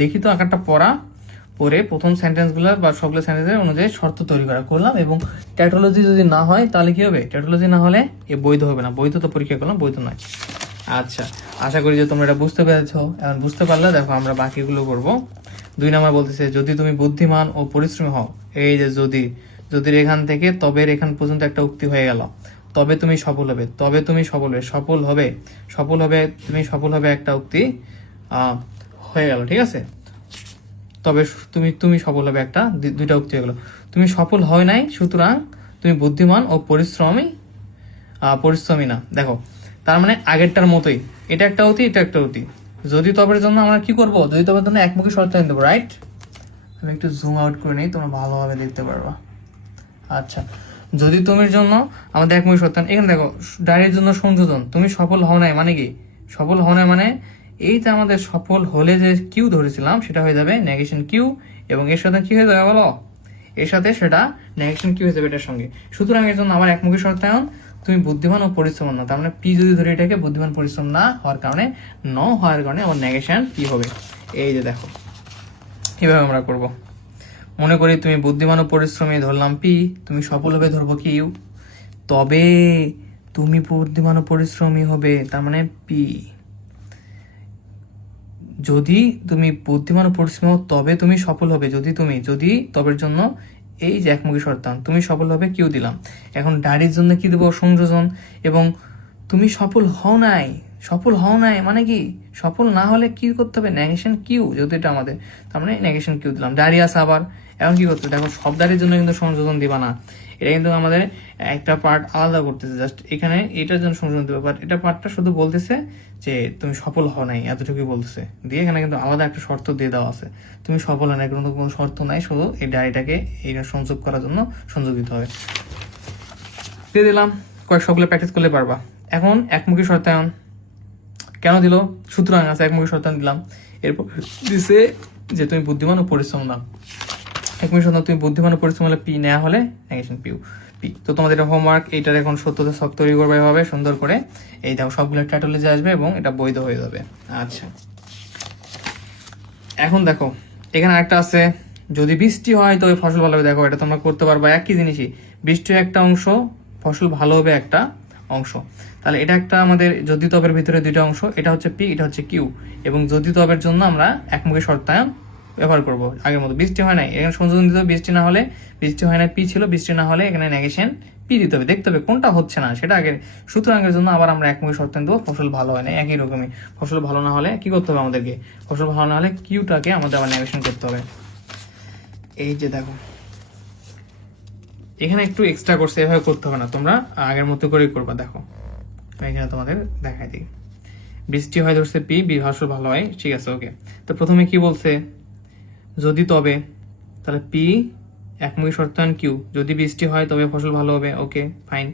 লিখিত আকারটা পরে প্রথম সেন্টেন্সগুলো বা সবগুলো সেন্টেন্সের অনুযায়ী শর্ত তৈরি করলাম। এবং ট্যাটোলজি যদি না হয় তাহলে কি হবে? ট্যাটোলজি না হলে এ বৈধ হবে না। বৈধ তো পরীক্ষা করলাম, বৈধ নয়। আচ্ছা, আশা করি যে তোমরা এটা বুঝতে পেরেছো। এখন বুঝতে পারলে দেখো আমরা বাকিগুলো করব। 2 নম্বর বলতেছে যদি তুমি বুদ্ধিমান ও পরিশ্রমী হও। এই যে যদি এখান থেকে তবে এখান পর্যন্ত একটা উক্তি হয়ে গেল, তবে তুমি সফল হবে, তবে তুমি সফল হবে, তুমি সফল হবে, একটা উক্তি হয়ে গেল, ঠিক আছে? তবে তুমি সফল হবে, একটা দুইটা উক্তি হয়ে গেল। তুমি সফল হয় নাই, সুতরাং তুমি বুদ্ধিমান ও পরিশ্রমী না। দেখো তার মানে আগেরটার মতোই, এটা একটা উক্তি, এটা একটা উক্তি। যদি তবের জন্য আমরা কি করব? যদি তবের জন্য একমুখী শর্তায়ন দেবো, রাইট? আমি একটু জুম আউট করে নিই, তোমরা ভালোভাবে দেখতে পারবা। আচ্ছা, যদি তুমির জন্য আমাদের একমুখী শর্তায়ন, এখানে দেখো ডায়ের জন্য সংযোজন, তুমি সফল হও নাই মানে কি? সফল হও নাই মানে এইটা আমাদের সফল হলে যে কিউ ধরেছিলাম সেটা হয়ে যাবে নেগেশন কিউ, এবং এর সাথে কি হয়ে যাবে বলো? এর সাথে সেটা নেগেশন কিউ হয়ে যাবে এটার সঙ্গে। সুতরাং এর জন্য আবার একমুখী শর্তায়ন, তুমি বুদ্ধিমান ও পরিশ্রম না। তার মানে পি যদি ধরে এটাকে, বুদ্ধিমান পরিশ্রম না হওয়ার কারণে আমার নেগেশন কি হবে? এই যে দেখো এভাবে আমরা করব। মনে করি তুমি বুদ্ধিমান ও পরিশ্রমী, ধরলাম পি, তুমি সফল হবে ধরবো কিউ, তবে তুমি বুদ্ধিমান ও পরিশ্রমী হবে, তার মানে পি। যদি তুমি বুদ্ধিমান ও পরিশ্রমী হও তবে তুমি সফল হবে, যদি তবের জন্য এই যে একমুখী শর্তায়ন, তুমি সফল হবে কিউ দিলাম। এখন ডায়ের জন্য কি দেবো? সংযোজন। এবং তুমি সফল হও নাই মানে কি? সফল না হলে কি করতে হবে? নেগেশন কিউ, যেহেতু এটা আমাদের, তার মানে নেগেশন কিউ দিলাম। ডায়েরি আছে আবার, এখন কি করতে? দেখো সব ডায়েরির জন্য কিন্তু সংযোজন দিবা না, এটা কিন্তু আমাদের একটা পার্ট আলাদা করতেছে। জাস্ট এখানে এটার জন্য সংযোজন দেবে, বাট এটা পার্টটা শুধু বলতেছে যে তুমি সফল হও নাই, এতটুকুই বলতেছে দিয়ে। এখানে কিন্তু আলাদা একটা শর্ত দিয়ে দেওয়া আছে, তুমি সফল হয় না, কোনো শর্ত নাই, শুধু এই ডায়েরিটাকে এইটা সংযোগ করার জন্য সংযোগ দিতে হবে, দিয়ে দিলাম। সবগুলো প্র্যাকটিস করলে পারবা। এখন একমুখী শর্তায়ন কেন দিল? সুতরাং আছে একমুখী শর্তায়ন দিলাম, এরপর দিছে যে তুমি বুদ্ধিমান ও পরিশ্রম নাও। একমুখী শর্তায়ন তুমি বুদ্ধিমান ও পরিশ্রম হলে পি নেওয়া হলে নেগেশন পি। তো তোমাদের হোমওয়ার্ক এইটার এখন সত্যতা ছক তৈরি করবে এভাবে সুন্দর করে। এই দেখো সবগুলো টাইটলে আসবে এবং এটা বৈধ হয়ে যাবে। আচ্ছা, এখন দেখো এখানে আরেকটা আছে, যদি বৃষ্টি হয় তবে ফসল ভালো হবে। দেখো এটা তোমরা করতে পারবা, একই জিনিসই, বৃষ্টি একটা অংশ, ফসল ভালো হবে একটা অংশ। তাহলে এটা একটা আমাদের যদি তবের ভিতরে দুইটা অংশ, এটা হচ্ছে পি, এটা হচ্ছে কিউ, এবং যদি তবের জন্য আমরা একমুখী শর্তায়ন ব্যবহার করব আগের মতো। বৃষ্টি হয় নাই, এখানে সংযোজন দিতে হবে, বৃষ্টি না হলে, বৃষ্টি হয় না পি ছিল, বৃষ্টি না হলে এখানে নেগেশন পি দিতে হবে। দেখতে হবে কোনটা হচ্ছে না সেটা আগে। সুতরাংয়ের জন্য আবার আমরা একমুখী শর্তায়ন দেবো, ফসল ভালো হয় না, একই রকমই। ফসল ভালো না হলে কি করতে হবে আমাদেরকে? ফসল ভালো না হলে কিউটাকে আমাদের আবার নেগেশন করতে হবে। এই যে দেখো এখানে একটু এক্সট্রা করছে, এভাবে করতে হবে না, তোমরা আগের মতো করেই করবা। দেখো এখানে তোমাদের দেখাই দিই, বৃষ্টি হয় ধরছে পি, ফসল ভালো হয়, ঠিক আছে ওকে। তো প্রথমে কি বলছে? যদি তবে, তাহলে পি একমুখী শর্তায়ন কিউ, যদি বৃষ্টি হয় তবে ফসল ভালো হবে, ওকে ফাইন।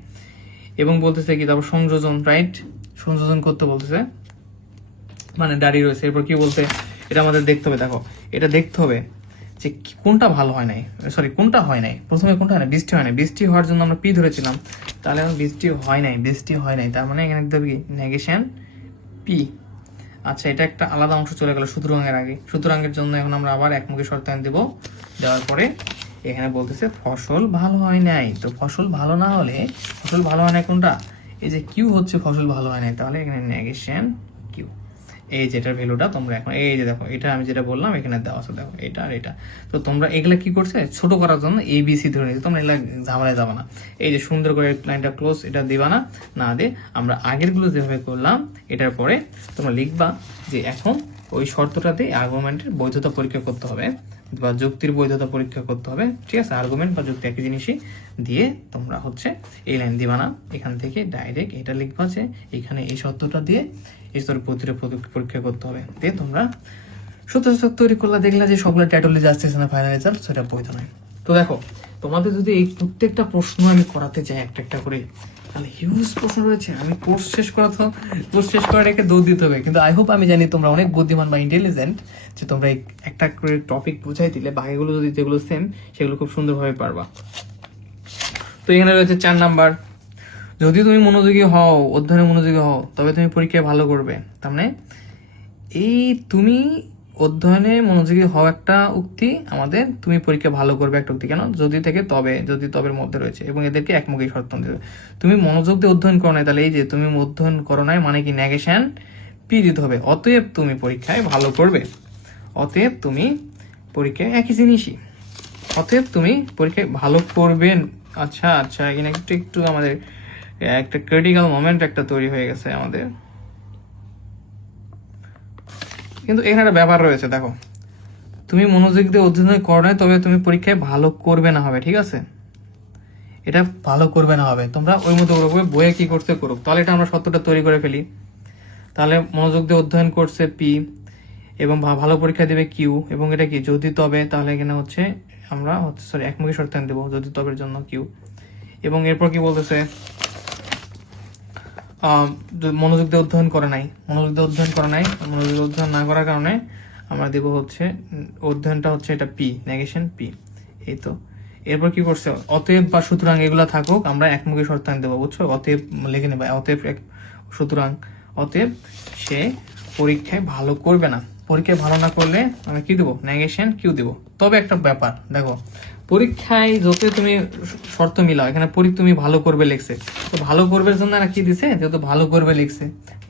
এবং বলতেছে কি তারপর সংযোজন, রাইট, সংযোজন করতে বলতেছে, মানে দাঁড়িয়ে রয়েছে। এরপর কি বলতে, এটা আমাদের দেখতে হবে। দেখো এটা দেখতে হবে যে কোনটা ভালো হয় নাই, সরি কোনটা হয় নাই, প্রথমে কোনটা হয় না, বৃষ্টি হয় নাই, বৃষ্টি হওয়ার জন্য আমরা পি ধরেছিলাম, তাহলে এখন বৃষ্টি হয় নাই, বৃষ্টি হয় নাই, তার মানে এখানে দেখতে হবে কি নেগেশন পি। আচ্ছা, এটা একটা আলাদা অংশ চলে গেল সুতরাংয়ের আগে। সুতরাংয়ের জন্য এখন আমরা আবার একমুখী শর্তায়ন দেব, দেওয়ার পরে এখানে বলতেছে ফসল ভালো হয় নাই। তো ফসল ভালো না হলে, ফসল ভালো হয় নাই কোনটা, এই যে কিউ হচ্ছে ফসল ভালো হয় নাই, তাহলে এখানে নেগেশন কিউ। এই যেটার ভ্যালুটা তোমরা এখন এই যে দেখো, এটা আমি যেটা বললাম এখানে দেওয়া আছে, দেখো এটা আর এটা। তো তোমরা এগুলা কি করছে, ছোট করার জন্য এ বি সি ধরে নিচ্ছে, তোমরা এগুলা ঝামেলায় যাবে না। এই যে সুন্দর করে লাইনটা ক্লোজ, এটা দিবা না, না দিয়ে আমরা আগেরগুলো যেভাবে করলাম এটার পরে তোমরা লিখবা যে এখন ওই শর্তটাতে আর্গুমেন্টের বৈধতা পরীক্ষা করতে হবে বা যুক্তির বৈধতা পরীক্ষা করতে হবে, ঠিক আছে। আর্গুমেন্ট বা যুক্তি একই জিনিসই দিয়ে তোমরা হচ্ছে এই লাইন দিবা না, এখান থেকে ডাইরেক্ট এটা লিখবা যে এখানে এই শর্তটা দিয়ে এই প্রতিটা পরীক্ষা করতে হবে, দিয়ে তোমরা সত্য তৈরি করলা, দেখলা যে সবগুলো টাইটলে যাচ্ছে না, ফাইনাল রেজাল্ট সেটা বৈধ নয়। তো দেখো তোমাদের যদি এই প্রত্যেকটা প্রশ্ন আমি করাতে যাই একটা একটা করে, তাহলে হিউজ প্রশ্ন রয়েছে। আমি কোর্স শেষ করার একটা দৌড় দিতে হবে, কিন্তু আই হোপ, আমি জানি তোমরা অনেক বুদ্ধিমান বা ইন্টেলিজেন্ট, যে তোমরা একটা করে টপিক বুঝাই দিলে বাকিগুলো যদি যেগুলো সেম সেগুলো খুব সুন্দরভাবে পারবা। তো এখানে রয়েছে 4 নাম্বার, যদি তুমি মনোযোগী হও, অধ্যয়নে মনোযোগী হও, তবে তুমি পরীক্ষায় ভালো করবে। তার মানে এই তুমি অধ্যয়নে মনোযোগী হও একটা উক্তি আমাদের, তুমি পরীক্ষা ভালো করবে একটা উক্তি। কেন? যদি থেকে তবে, যদি তবের মধ্যে রয়েছে, এবং এদেরকে একমুখী শর্তায়ন দেবে। তুমি মনোযোগ দিয়ে অধ্যয়ন করো নাই, তাহলে এই যে তুমি অধ্যয়ন করো নাই মানে কি নেগেশন পি দিতে হবে। অতএব তুমি পরীক্ষায় ভালো করবে, অতএব তুমি পরীক্ষায় একই জিনিসই, অতএব তুমি পরীক্ষায় ভালো করবেন। আচ্ছা আচ্ছা, এখানে একটু একটু আমাদের একটা ক্রিটিক্যাল মোমেন্ট একটা তৈরি হয়ে গেছে আমাদের, কিন্তু এখানে একটা ব্যাপার রয়েছে। দেখো তুমি মনোযোগ দিয়ে অধ্যয়ন করো না, তবে তুমি পরীক্ষায় ভালো করবে না হবে, ঠিক আছে। এটা ভালো করবে না হবে, তোমরা ওই মতো করবে, বইয়ে কি করতে করুক। তাহলে এটা আমরা সত্যটা তৈরি করে ফেলি। তাহলে মনোযোগ দিয়ে অধ্যয়ন করছে পি, এবং ভালো পরীক্ষা দেবে কিউ, এবং এটা কি যদি তবে, তাহলে এখানে হচ্ছে আমরা সরি একমুখী শর্তায়ন দেবো যদি তবের জন্য কিউ। এবং এরপর কি বলতেছে, মনোযোগ দিয়ে অধ্যয়ন করে নাই, মনোযোগ দিয়ে অধ্যয়ন না করার কারণে আমরা দেব হচ্ছে অধ্যয়নটা হচ্ছে এটা পি, নেগেশন পি। এই তো এরপর কি করছে, অতএব বা সুতরাং এগুলা থাকুক, আমরা একমুখী শর্তায়ন দেবো, বুঝছো। অতএব লিখে নেবা, অতএব সুতরাং, অতএব সে পরীক্ষায় ভালো করবে না। পরীক্ষায় ভালো না করলে আমরা কি দেবো, নেগেশন কিউ দেবো। তবে একটা ব্যাপার দেখো, পরীক্ষায় যত তুমি শর্ত মিলাও, এখানে তুমি ভালো করবে লিখছে, তো ভালো করবে জন্য এরা কি দিছে, যেহেতু ভালো করবে লিখছে,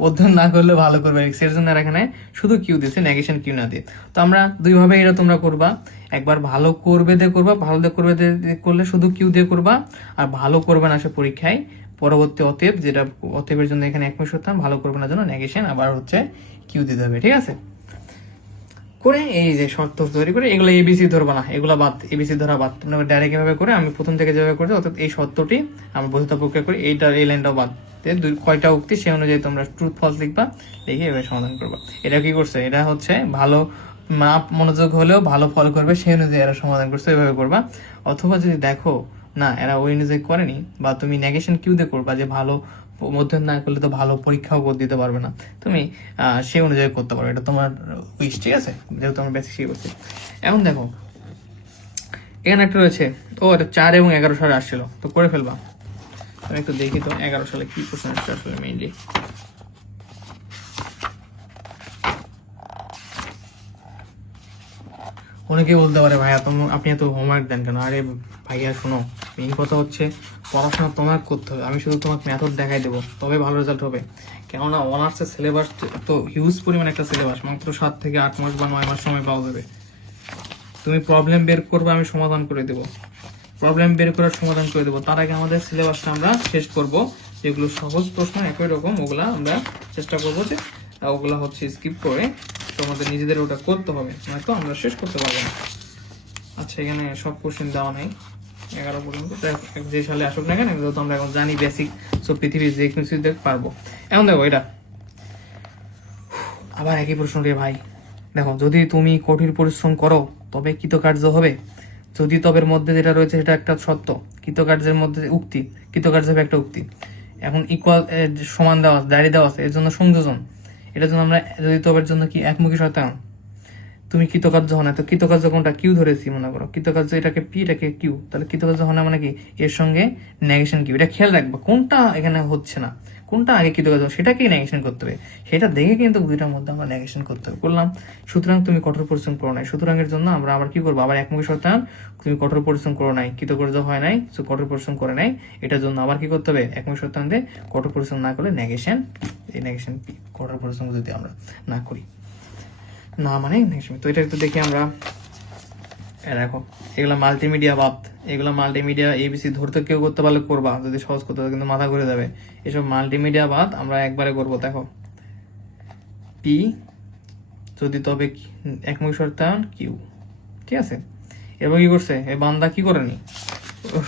অধ্যয়ন না করলে ভালো করবে লিখছে, এর জন্য এখানে শুধু কিউ দিছে, নেগেশন কিউ না দিয়ে। তো আমরা দুইভাবে এটা তোমরা করবা, একবার ভালো করবে দিয়ে করবা, ভালো দিয়ে করবে দিয়ে করলে শুধু কিউ দিয়ে করবা, আর ভালো করবে না সে পরীক্ষায় পরবর্তী অতএব, যেটা অতএবের জন্য এখানে একমুখী শর্তায়ন, ভালো করবে না জন্য নেগেশন আবার হচ্ছে কিউ দিতে হবে, ঠিক আছে। করে এই যে শর্ত তৈরি করে এগুলো এবিসি ধরবা না, এগুলো বাদ, এবিসি ধরা বাদ, তোমরা ডাইরেক্ট এভাবে করে আমি প্রথম থেকে যেভাবে করছি, অর্থাৎ এই শর্তটি আমরা বৈধতা পরীক্ষা করি, এই লাইনটাও বাদ, কয়টা উক্তি সেই অনুযায়ী তোমরা ট্রুথ ফলস লিখবা, লিখে এভাবে সমাধান করবা। এটা কি করছে, এটা হচ্ছে ভালো মাপ মনোযোগ হলেও ভালো ফল করবে সেই অনুযায়ী এরা সমাধান করছে, এভাবে করবা। অথবা যদি দেখো না, এরা ওই অনুযায়ী করেনি, বা তুমি নেগেশন কিউ দিয়ে করবা যে ভালো মধ্যম না করলে তো ভালো পরীক্ষাও দিতে পারবে না, তুমি সেই অনুযায়ী করতে পারো, এটা তোমার উইশ, ঠিক আছে, যেহেতু আমরা বেসিক শিখে করছি। এখন দেখো এখানে একটা রয়েছে, ও এটা 4 এবং 11 সালে আসছিল, তো করে ফেলবা। আমি একটু দেখি তো 11 সালে কি প্রশ্ন আসছে আসলে মেইনলি। অনেকে বলতে পারে ভাইয়া আপনি এত হোমওয়ার্ক দেন কেন? আরে ভাইয়া শোনো, মেইন কথা হচ্ছে পড়াশোনা তোমাকে করতে হবে, আমি শুধু তোমাকে মেথড দেখাই দেবো, তবে ভালো রেজাল্ট হবে। কেননা অনার্সের সিলেবাস তো হিউজ পরিমাণ একটা সিলেবাস, মাত্র 7 থেকে 8 মাস বা 9 মাস সময় পাওয়া যাবে। তুমি প্রবলেম বের করবে, আমি সমাধান করে দেবো, প্রবলেম বের করার সমাধান করে দেবো। তার আগে আমাদের সিলেবাসটা আমরা শেষ করব, যেগুলো সহজ প্রশ্ন একই রকম ওগুলা আমরা চেষ্টা করবো যে ওগুলা হচ্ছে স্কিপ করে তোমাদের নিজেদের ওটা করতে হবে, নয়তো আমরা শেষ করতে পারবো না। আচ্ছা, এখানে সব কোশ্চেন দেওয়া নাই 11 পর্যন্ত, যে সালে আসুক না কেন, এগুলো তো আমরা এখন জানি বেসিক, সব পৃথিবীর যে কিছু দেখতে পারবো। এখন দেখো এটা আবার একই প্রশ্ন রে ভাই। দেখো, যদি তুমি কঠিন পরিশ্রম করো তবে কৃতকার্য হবে, যদি তবের মধ্যে যেটা রয়েছে সেটা একটা সত্য, কৃতকার্যের মধ্যে উক্তি, কৃতকার্য হবে একটা উক্তি। এখন ইকুয়াল সমান দেওয়া আছে, দাঁড়িয়ে দেওয়া আছে, এর জন্য সংযোজন, এটার জন্য আমরা যদি তবের জন্য কি একমুখী শর্তায়ন। তুমি কৃতকার্য হও না, তো কৃতকার্য কোনটা? কিউ ধরেছি মনে করো, কৃতকার্য এটাকে পি, এটাকে কিউ, তাহলে কৃতকার্য হও না মানে কি এর সঙ্গে নেগেশন কিউ। এটা খেয়াল রাখবা কোনটা এখানে হচ্ছে না, কোনটা আগে কৃতকার্য সেটাকেই নেগেশন করতে হবে, সেটা দেখে কিন্তু দুইটার মধ্যে আমরা নেগেশন করতে হবে, করলাম। সুতরাং তুমি কঠোর পরিশ্রম করো নাই, সুতরাং এর জন্য আমরা আবার কি করবো, আবার একমুখী শর্তায়ন, তুমি কঠোর পরিশ্রম করো নাই, কৃতকার্য হয় নাই, তো কঠোর পরিশ্রম করে নাই, এটার জন্য আবার কি করতে হবে, একমুখী শর্তায়ন দিয়ে কঠোর পরিশ্রম না করলে নেগেশন, এই নেগেশন পি, কঠোর পরিশ্রম যদি আমরা না করি, না মানে নেগেশন। তো এটা একটু দেখি আমরা, দেখো এগুলো মাল্টিমিডিয়া বাদ, এগুলো মাল্টিমিডিয়া এবিসি ধরতে কেউ করতে পারলে করবা, যদি সহজ করতে হবে কিন্তু মাথা ঘুরে যাবে। এসব মাল্টিমিডিয়া বাদ আমরা একবারে করবো। দেখো পি যদি তবে একমুখী শর্তায়ন কিউ, ঠিক আছে। এবার কি করছে এই বান্দা, কি করেনি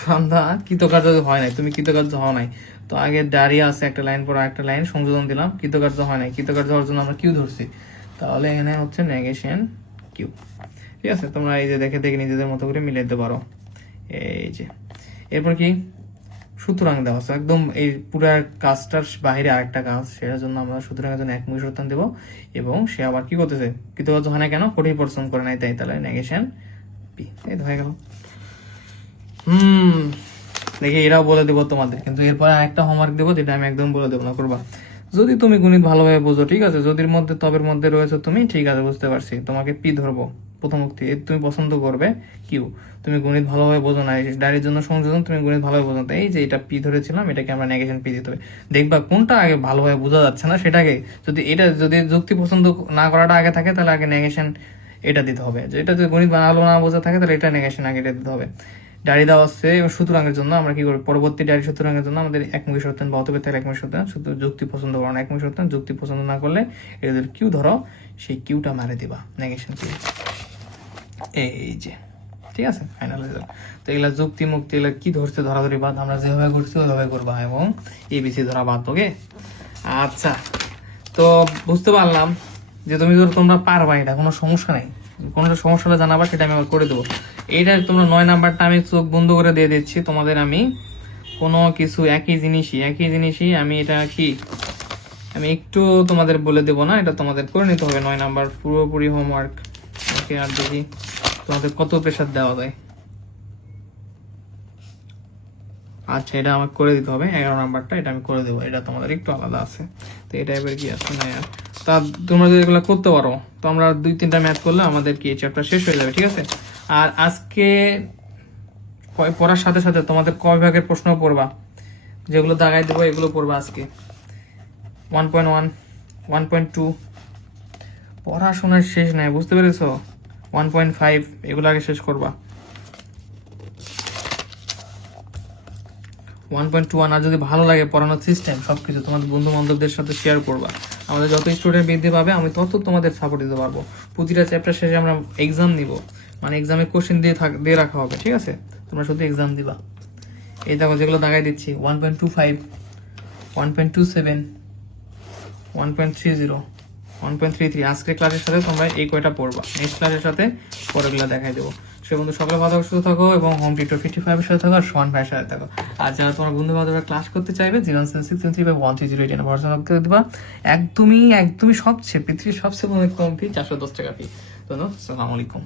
বান্দা, কৃতকার্য হয় নাই, তুমি কৃতকার্য হও নাই, তো আগে দাঁড়িয়ে আছে একটা লাইন পর একটা লাইন সংযোজন দিলাম, কৃতকার্য হয় নাই, কৃতকার্য হওয়ার জন্য আমরা কিউ ধরছি, তাহলে এখানে হচ্ছে নেগেশন কিউ, ঠিক আছে। তোমরা এই যে দেখে দেখে নিজেদের মতো করে মিলে দিতে পারো। এই যে এরপর কি সুতরাং দেওয়া আছে, একদম এই পুরো কাজটার বাইরে আরেকটা কাজ, সেটার জন্য আমরা সুতরাং এর জন্য একমুখী শর্তায়ন দেবো, এবং সে আবার কি করতেছে, কৃতকার্য হয় না কেন, কঠিন পরিশ্রম করে নাই তাই, তাহলে নেগেশন পি, এই তো হয়ে গেল। দেখি এরাও বলে দেবো তোমাদের, কিন্তু এরপরে আরেকটা হোমওয়ার্ক দেবো যেটা আমি একদম বলে দেবো না, করবা। যদি তুমি গণিত ভালোভাবে বোঝো, ঠিক আছে, যদির মধ্যে তবের মধ্যে রয়েছে তুমি, ঠিক আছে বুঝতে পারছি, তোমাকে পি ধরবো প্রথম উক্তি, তুমি পছন্দ করবে কিউ, তুমি গণিত ভালোভাবে বোঝো না, ডায়ের জন্য সংযোজন, তুমি গণিত ভালোভাবে বোঝো না, এই যে এটা পি ধরেছিলাম, এটাকে আমরা নেগেশন পি দিতে হবে। দেখবা কোনটা আগে ভালোভাবে বোঝা যাচ্ছে না সেটাকে, যদি এটা যদি যুক্তি পছন্দ না করাটা আগে থাকে তাহলে আগে নেগেশন এটা দিতে হবে, যে এটা যদি গণিত ভালো না বোঝা থাকে তাহলে এটা নেগেশন আগে এটা দিতে হবে। ডায়রি দেওয়া আছে, এবং সুতরাংয়ের জন্য আমরা কি করি, পরবর্তী ডায়রি সুতরাংয়ের জন্য আমাদের একমুখী শর্তায়ন বা অতএব তার একমুখী শর্তায়ন, শুধু যুক্তি পছন্দ করো না, একমুখী শর্তায়ন যুক্তি পছন্দ না করলে এদের কিউ ধরো, সেই কিউটা মারে দিবা, নেগেশন কিউ, এই যে, ঠিক আছে, ফাইনাল রেজাল্ট। তো এগুলা যুক্তি মুক্তি এগুলা কি ধরছে, ধরাধরি বাদ, আমরা যেভাবে করছি ওইভাবে করবা, এবং এবিসি ধরা বাদ, ওকে। আচ্ছা, তো বুঝতে পারলাম যে তোমরা পারবা, এটা কোনো সমস্যা নেই, কোনো সমস্যা হলে জানাবা, সেটা আমি আবার করে দেবো। এইটা তোমরা 9 নাম্বারটা আমি চোখ বন্ধ করে দিয়ে দিচ্ছি তোমাদের, আমি কোনো কিছু একই জিনিসই আমি এটা কি আমি একটু তোমাদের বলে দেবো না, এটা তোমাদের করে নিতে হবে 9 নাম্বার পুরোপুরি হোমওয়ার্ক, ওকে। আর দেখি তোমাদের কত প্রেশার দেওয়া যায়। আচ্ছা, এটা আমাকে করে দিতে হবে 11 নাম্বারটা, এটা আমি করে দেবো, এটা তোমাদের একটু আলাদা আছে, তো এটা এবার কি আছে না, তা তোমরা যদি এগুলো করতে পারো তো আমরা 2-3টা ম্যাথ করলে আমাদের কি চ্যাপ্টার শেষ হয়ে যাবে, ঠিক আছে। আর আজকে পড়ার সাথে সাথে তোমাদের ক বিভাগের প্রশ্ন পড়বা, যেগুলো দাগাই দেবো এগুলো পড়বা আজকে। 1.1, 1.2 পড়াশোনার শেষ নাই, বুঝতে পেরেছো। 1.5 এগুলো আগে শেষ করবা। 1.21, আর যদি ভালো লাগে পড়ানোর সিস্টেম সবকিছু তোমাদের বন্ধু বান্ধবদের সাথে শেয়ার করবা, আমাদের যত স্টুডেন্ট বৃদ্ধি পাবে আমি তত তোমাদের সাপোর্ট দিতে পারবো। প্রতিটা চ্যাপ্টার শেষে আমরা এক্সাম নিব, মানে এক্সামে কোশ্চেন দিয়ে রাখা হবে, ঠিক আছে, তোমরা শুধু এক্সাম দিবা। এই দেখো যেগুলো দাগাই দিচ্ছি, 1.25, 1.27, 1.30, 1.33, আজকের ক্লাসের সাথে তোমরা এই কয়টা পড়বা, নেক্সট ক্লাসের সাথে পরেগুলো দেখাই দেবো। সে বন্ধু সকলে ভালো থাকো, সুস্থ থাকো এবং হোম টিউটর 55 এর সাথে থাকো আর সোয়ান ভাইয়ের সাথে থাকো। আর যারা তোমার বন্ধু বান্ধবরা ক্লাস করতে চাইবে 07673 হোয়াটসঅ্যাপ করে দিবা। একদমই একদমই সবচেয়ে পৃথিবীর সবচেয়ে কম ফি 410 টাকা ফি। ধন্যবাদ, আসসালামু আলাইকুম।